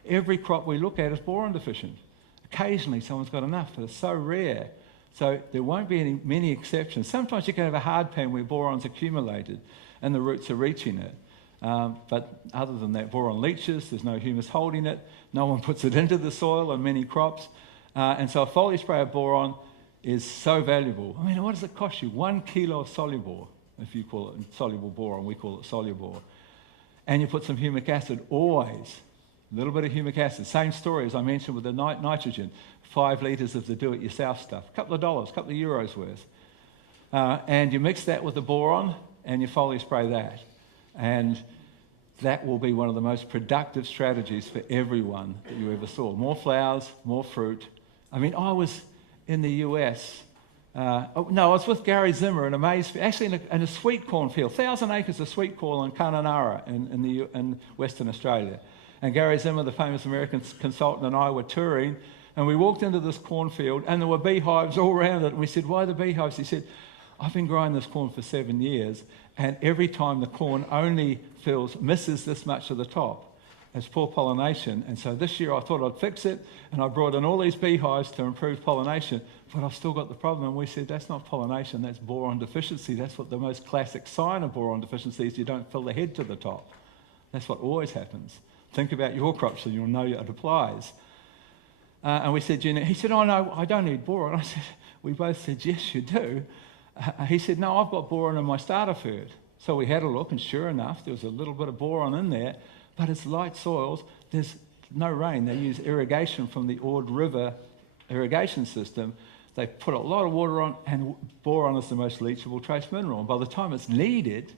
Every crop we look at is boron deficient. Occasionally someone's got enough, but it's so rare. So there won't be many exceptions. Sometimes you can have a hard pan where boron's accumulated and the roots are reaching it. But other than that, boron leaches, there's no humus holding it, no one puts it into the soil on many crops. And so a foliar spray of boron is so valuable. I mean, what does it cost you? 1 kilo of solubor, if you call it soluble boron, we call it solubor. And you put some humic acid, always a little bit of humic acid. Same story as I mentioned with the nitrogen. 5 litres of the do-it-yourself stuff. A couple of dollars, a couple of euros worth. And you mix that with the boron and you foliar spray that. And that will be one of the most productive strategies for everyone that you ever saw. More flowers, more fruit. I mean, I was in the US. I was with Gary Zimmer in a maize, actually in a sweet corn field, 1,000 acres of sweet corn in Kununurra in Western Australia. And Gary Zimmer, the famous American consultant, and I were touring, and we walked into this cornfield, and there were beehives all around it. And we said, "Why the beehives?" He said, "I've been growing this corn for 7 years, and every time the corn only misses this much of the top. It's poor pollination. And so this year I thought I'd fix it, and I brought in all these beehives to improve pollination, but I've still got the problem." And we said, "That's not pollination, that's boron deficiency. That's what the most classic sign of boron deficiency is. You don't fill the head to the top. That's what always happens. Think about your crops and you'll know it applies." And we said, he said, "Oh no, I don't need boron." I said, we both said, "Yes, you do." He said, "No, I've got boron in my starter food." So we had a look, and sure enough, there was a little bit of boron in there, but it's light soils. There's no rain. They use irrigation from the Ord River irrigation system. They put a lot of water on, and boron is the most leachable trace mineral. And by the time it's needed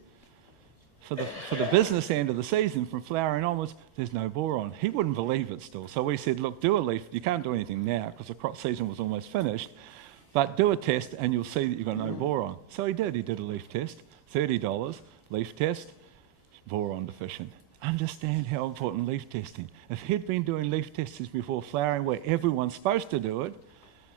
for the business end of the season, from flowering onwards, there's no boron. He wouldn't believe it still. So we said, "Look, do a leaf. You can't do anything now because the crop season was almost finished, but do a test and you'll see that you've got no boron." So he did. He did a leaf test, $30, leaf test, boron deficient. Understand how important leaf testing. If he'd been doing leaf testings before flowering, where everyone's supposed to do it,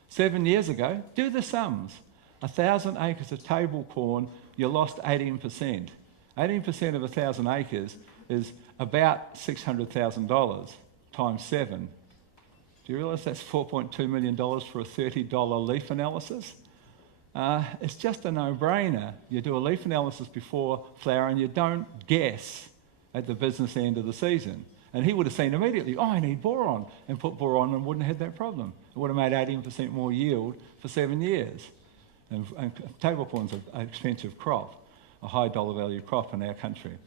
7 years ago, do the sums. 1,000 acres of table corn, you lost 18%. 18% of 1,000 acres is about $600,000 times 7. Do you realise that's $4.2 million for a $30 leaf analysis? It's just a no-brainer. You do a leaf analysis before flowering, you don't guess at the business end of the season. And he would have seen immediately, "Oh, I need boron," and put boron and wouldn't have had that problem. It would have made 18% more yield for 7 years. And table corn's an expensive crop, a high dollar value crop in our country.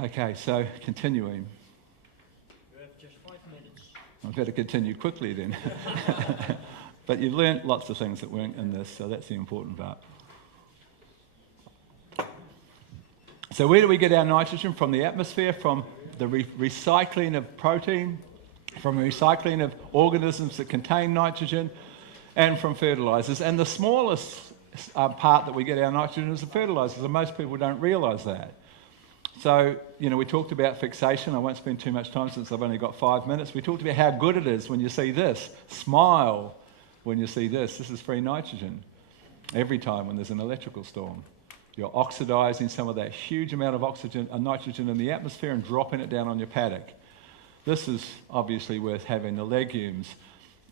Okay, so continuing. You have just 5 minutes. I better continue quickly then. But you've learnt lots of things that weren't in this, so that's the important part. So where do we get our nitrogen? From the atmosphere, from the recycling of protein, from recycling of organisms that contain nitrogen, and from fertilisers. And the smallest part that we get our nitrogen is the fertilisers, and most people don't realise that. So, we talked about fixation. I won't spend too much time since I've only got 5 minutes. We talked about how good it is when you see this. Smile when you see this. This is free nitrogen. Every time when there's an electrical storm, you're oxidising some of that huge amount of oxygen and nitrogen in the atmosphere and dropping it down on your paddock. This is obviously worth having the legumes,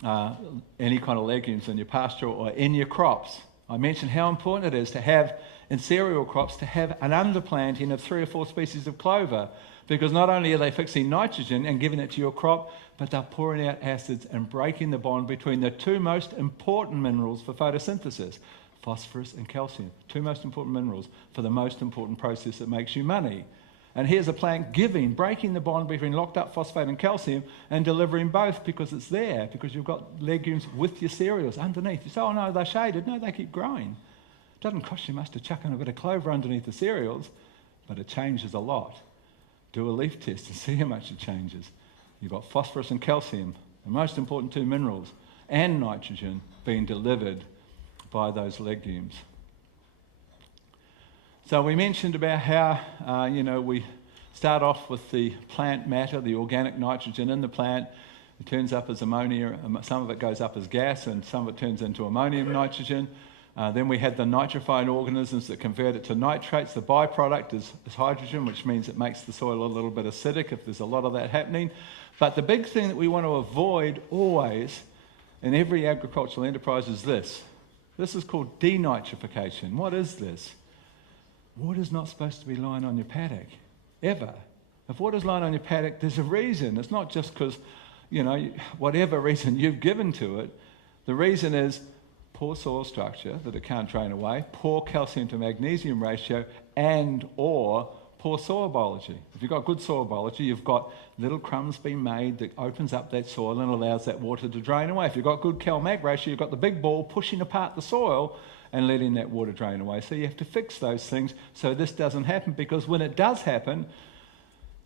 any kind of legumes in your pasture or in your crops. I mentioned how important it is to have, in cereal crops, to have an underplanting of 3 or 4 species of clover, because not only are they fixing nitrogen and giving it to your crop, but they're pouring out acids and breaking the bond between the 2 most important minerals for photosynthesis, phosphorus and calcium. 2 most important minerals for the most important process that makes you money. And here's a plant breaking the bond between locked up phosphate and calcium and delivering both, because it's there, because you've got legumes with your cereals underneath. You say, "Oh no, they're shaded." No, they keep growing. It doesn't cost you much to chuck in a bit of clover underneath the cereals, but it changes a lot. Do a leaf test and see how much it changes. You've got phosphorus and calcium, the most important 2 minerals, and nitrogen being delivered by those legumes. So we mentioned about how, we start off with the plant matter, the organic nitrogen in the plant. It turns up as ammonia. Some of it goes up as gas, and some of it turns into ammonium nitrogen. Then we had the nitrifying organisms that convert it to nitrates. The byproduct is hydrogen, which means it makes the soil a little bit acidic if there's a lot of that happening. But the big thing that we want to avoid always in every agricultural enterprise is this. This is called denitrification. What is this? Water's not supposed to be lying on your paddock, ever. If water's lying on your paddock, there's a reason. It's not just because, whatever reason you've given to it. The reason is poor soil structure that it can't drain away, poor calcium to magnesium ratio, and or poor soil biology. If you've got good soil biology, you've got little crumbs being made that opens up that soil and allows that water to drain away. If you've got good Cal-Mag ratio, you've got the big ball pushing apart the soil and letting that water drain away. So you have to fix those things so this doesn't happen, because when it does happen,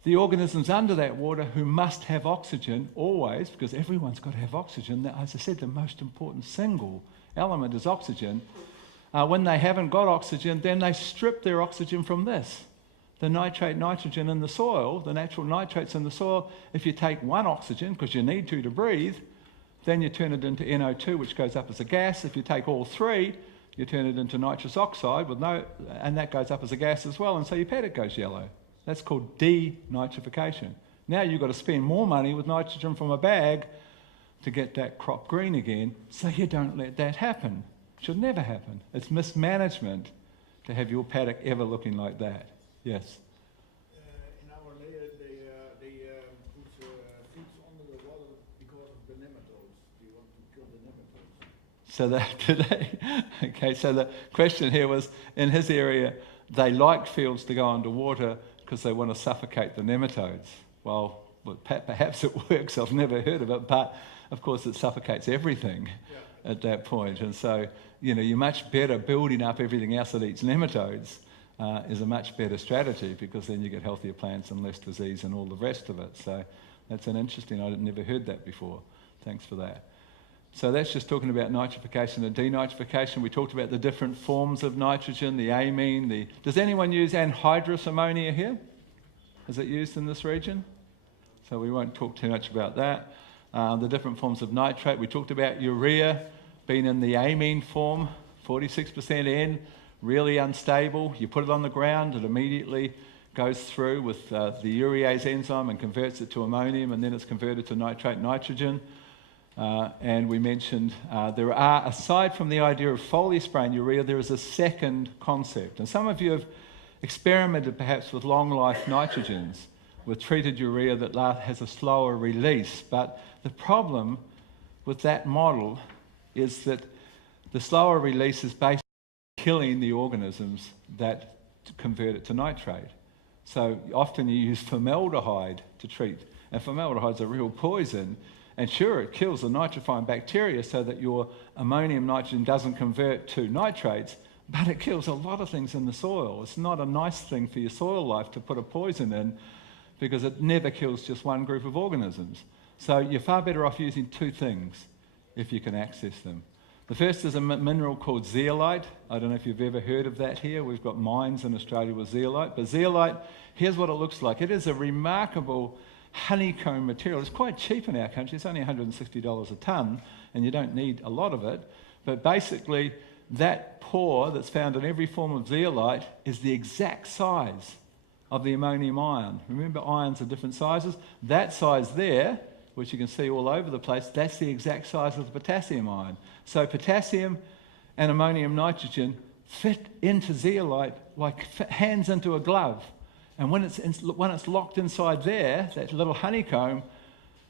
the organisms under that water who must have oxygen always, because everyone's got to have oxygen, as I said, the most important single element is oxygen. When they haven't got oxygen, then they strip their oxygen from this. The nitrate nitrogen in the soil, the natural nitrates in the soil, if you take one oxygen, because you need to breathe, then you turn it into NO2, which goes up as a gas. If you take all three, you turn it into nitrous oxide, and that goes up as a gas as well, and so your paddock goes yellow. That's called denitrification. Now you've got to spend more money with nitrogen from a bag to get that crop green again, so you don't let that happen. It should never happen. It's mismanagement to have your paddock ever looking like that. Yes? In our layer, they put things under the water because of the nematodes. They want to kill the nematodes. So that today, okay, so the question here was, in his area, they like fields to go underwater because they want to suffocate the nematodes. Well, perhaps it works, I've never heard of it, but of course it suffocates everything at that point. And so, you're much better building up everything else that eats nematodes is a much better strategy, because then you get healthier plants and less disease and all the rest of it. So that's an interesting, I'd never heard that before. Thanks for that. So that's just talking about nitrification and denitrification. We talked about the different forms of nitrogen, the amine, Does anyone use anhydrous ammonia here? Is it used in this region? So we won't talk too much about that. The different forms of nitrate. We talked about urea being in the amine form, 46% N, really unstable. You put it on the ground, it immediately goes through with the urease enzyme and converts it to ammonium, and then it's converted to nitrate nitrogen. And we mentioned there are, aside from the idea of foliar spray and urea, there is a second concept. And some of you have experimented perhaps with long-life nitrogens, with treated urea that has a slower release. But the problem with that model is that the slower release is basically killing the organisms that convert it to nitrate. So often you use formaldehyde to treat, and formaldehyde's a real poison. And sure, it kills the nitrifying bacteria so that your ammonium nitrogen doesn't convert to nitrates, but it kills a lot of things in the soil. It's not a nice thing for your soil life to put a poison in, because it never kills just one group of organisms. So you're far better off using two things if you can access them. The first is a mineral called zeolite. I don't know if you've ever heard of that here. We've got mines in Australia with zeolite. But zeolite, here's what it looks like. It is a remarkable honeycomb material. It's quite cheap in our country. It's only $160 a tonne, and you don't need a lot of it. But basically, that pore that's found in every form of zeolite is the exact size of the ammonium ion. Remember, ions are different sizes. That size there, which you can see all over the place, that's the exact size of the potassium ion. So potassium and ammonium nitrogen fit into zeolite like hands into a glove. And when it's locked inside there, that little honeycomb,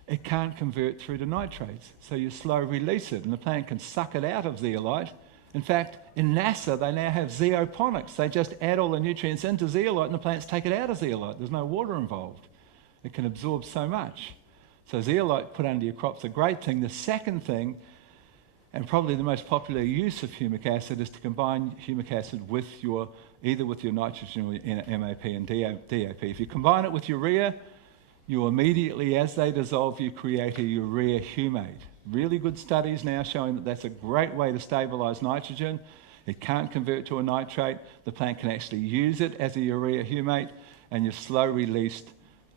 it can't convert through to nitrates. So you slow release it, and the plant can suck it out of zeolite. In fact, in NASA, they now have zeoponics. They just add all the nutrients into zeolite, and the plants take it out of zeolite. There's no water involved. It can absorb so much. So zeolite put under your crop's a great thing. The second thing, and probably the most popular use of humic acid, is to combine humic acid with either with your nitrogen or MAP and DAP. If you combine it with urea, you immediately, as they dissolve, you create a urea humate. Really good studies now showing that that's a great way to stabilise nitrogen. It can't convert to a nitrate. The plant can actually use it as a urea humate, and you've slow released,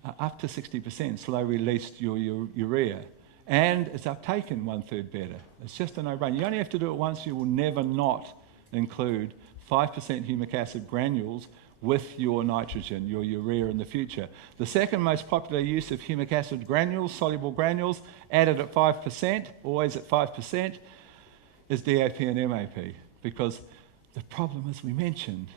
up to 60%, slow released your urea. And it's uptaken 1/3 better. It's just a no-brainer. You only have to do it once. You will never not include 5% humic acid granules with your nitrogen, your urea in the future. The second most popular use of humic acid granules, soluble granules, added at 5%, always at 5%, is DAP and MAP. Because the problem, as we mentioned,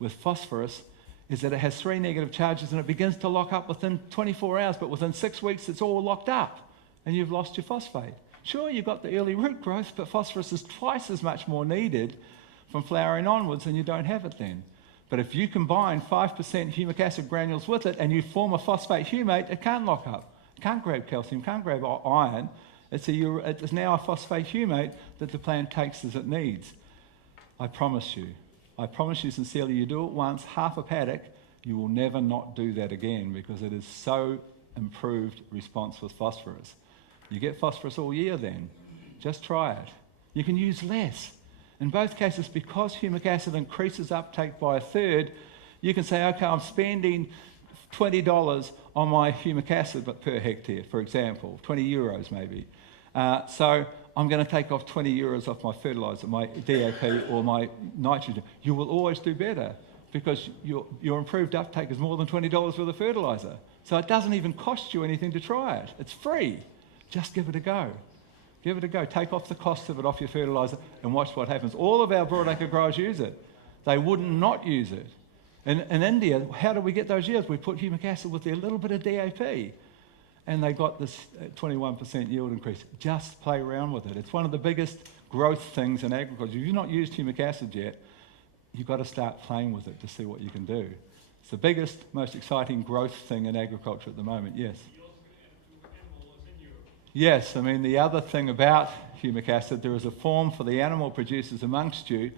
with phosphorus is that it has 3 negative charges and it begins to lock up within 24 hours, but within 6 weeks it's all locked up and you've lost your phosphate. Sure, you've got the early root growth, but phosphorus is twice as much more needed from flowering onwards, and you don't have it then. But if you combine 5% humic acid granules with it and you form a phosphate humate, it can't lock up. It can't grab calcium, can't grab iron. It's now a phosphate humate that the plant takes as it needs. I promise you sincerely, you do it once, half a paddock, you will never not do that again because it is so improved response with phosphorus. You get phosphorus all year then. Just try it. You can use less. In both cases, because humic acid increases uptake by a third, you can say, okay, I'm spending $20 on my humic acid per hectare, for example, 20 euros maybe. So I'm going to take off 20 euros off my fertiliser, my DAP or my nitrogen. You will always do better because your improved uptake is more than $20 worth of fertiliser. So it doesn't even cost you anything to try it. It's free. Just give it a go. Give it a go. Take off the cost of it off your fertiliser and watch what happens. All of our broadacre growers use it. They wouldn't not use it. In India, how do we get those yields? We put humic acid with a little bit of DAP. And they got this 21% yield increase. Just play around with it. It's one of the biggest growth things in agriculture. If you've not used humic acid yet, you've got to start playing with it to see what you can do. It's the biggest, most exciting growth thing in agriculture at the moment, yes. Yes, I mean, the other thing about humic acid, there is a form for the animal producers amongst you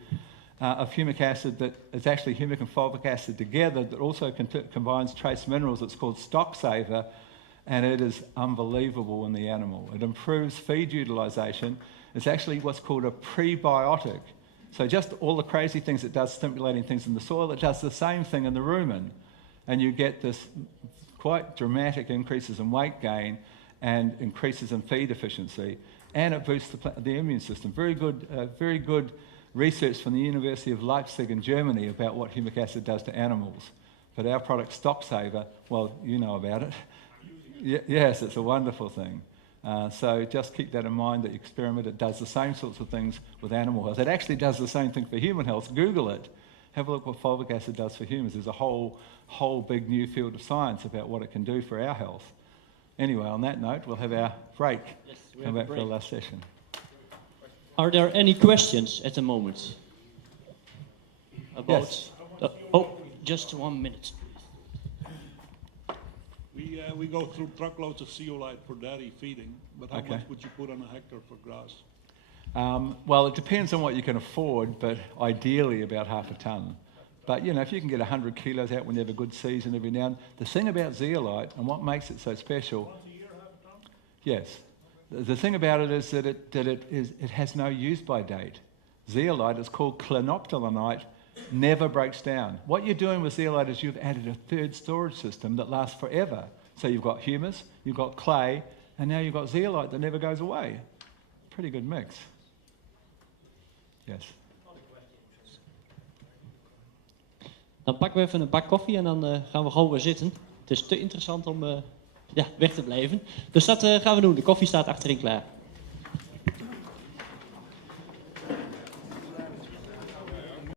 of humic acid that is actually humic and fulvic acid together that also combines trace minerals. It's called Stock Saver, and it is unbelievable in the animal. It improves feed utilisation. It's actually what's called a prebiotic. So just all the crazy things it does, stimulating things in the soil, it does the same thing in the rumen. And you get this quite dramatic increases in weight gain and increases in feed efficiency. And it boosts the immune system. Very good research from the University of Leipzig in Germany about what humic acid does to animals. But our product, Stock Saver, well, you know about it. Yes, it's a wonderful thing. So just keep that in mind, that you experiment. It does the same sorts of things with animal health. It actually does the same thing for human health. Google it. Have a look what fulvic acid does for humans. There's a whole big new field of science about what it can do for our health. Anyway, on that note, we'll have our break. Yes, Come back for the last session. Are there any questions at the moment? About? Yes. Just 1 minute. We go through truckloads of zeolite for dairy feeding, but how Okay. much would you put on a hectare for grass? Well, it depends on what you can afford, but ideally about half a tonne. But, you know, if you can get 100 kilos out when you have a good season every now and then, the thing about zeolite and what makes it so special... Once a year, half a ton? Yes. The thing about it is that it has no use-by date. Zeolite is called clinoptilonite, never breaks down. What you're doing with zeolite is you've added a third storage system that lasts forever. So you've got humus, you've got clay, and now you've got zeolite that never goes away. Pretty good mix. Yes. Dan pakken we even een bak koffie en dan gaan we gewoon weer zitten. Het is te interessant om weg te blijven. Dus dat gaan we doen. De koffie staat achterin klaar.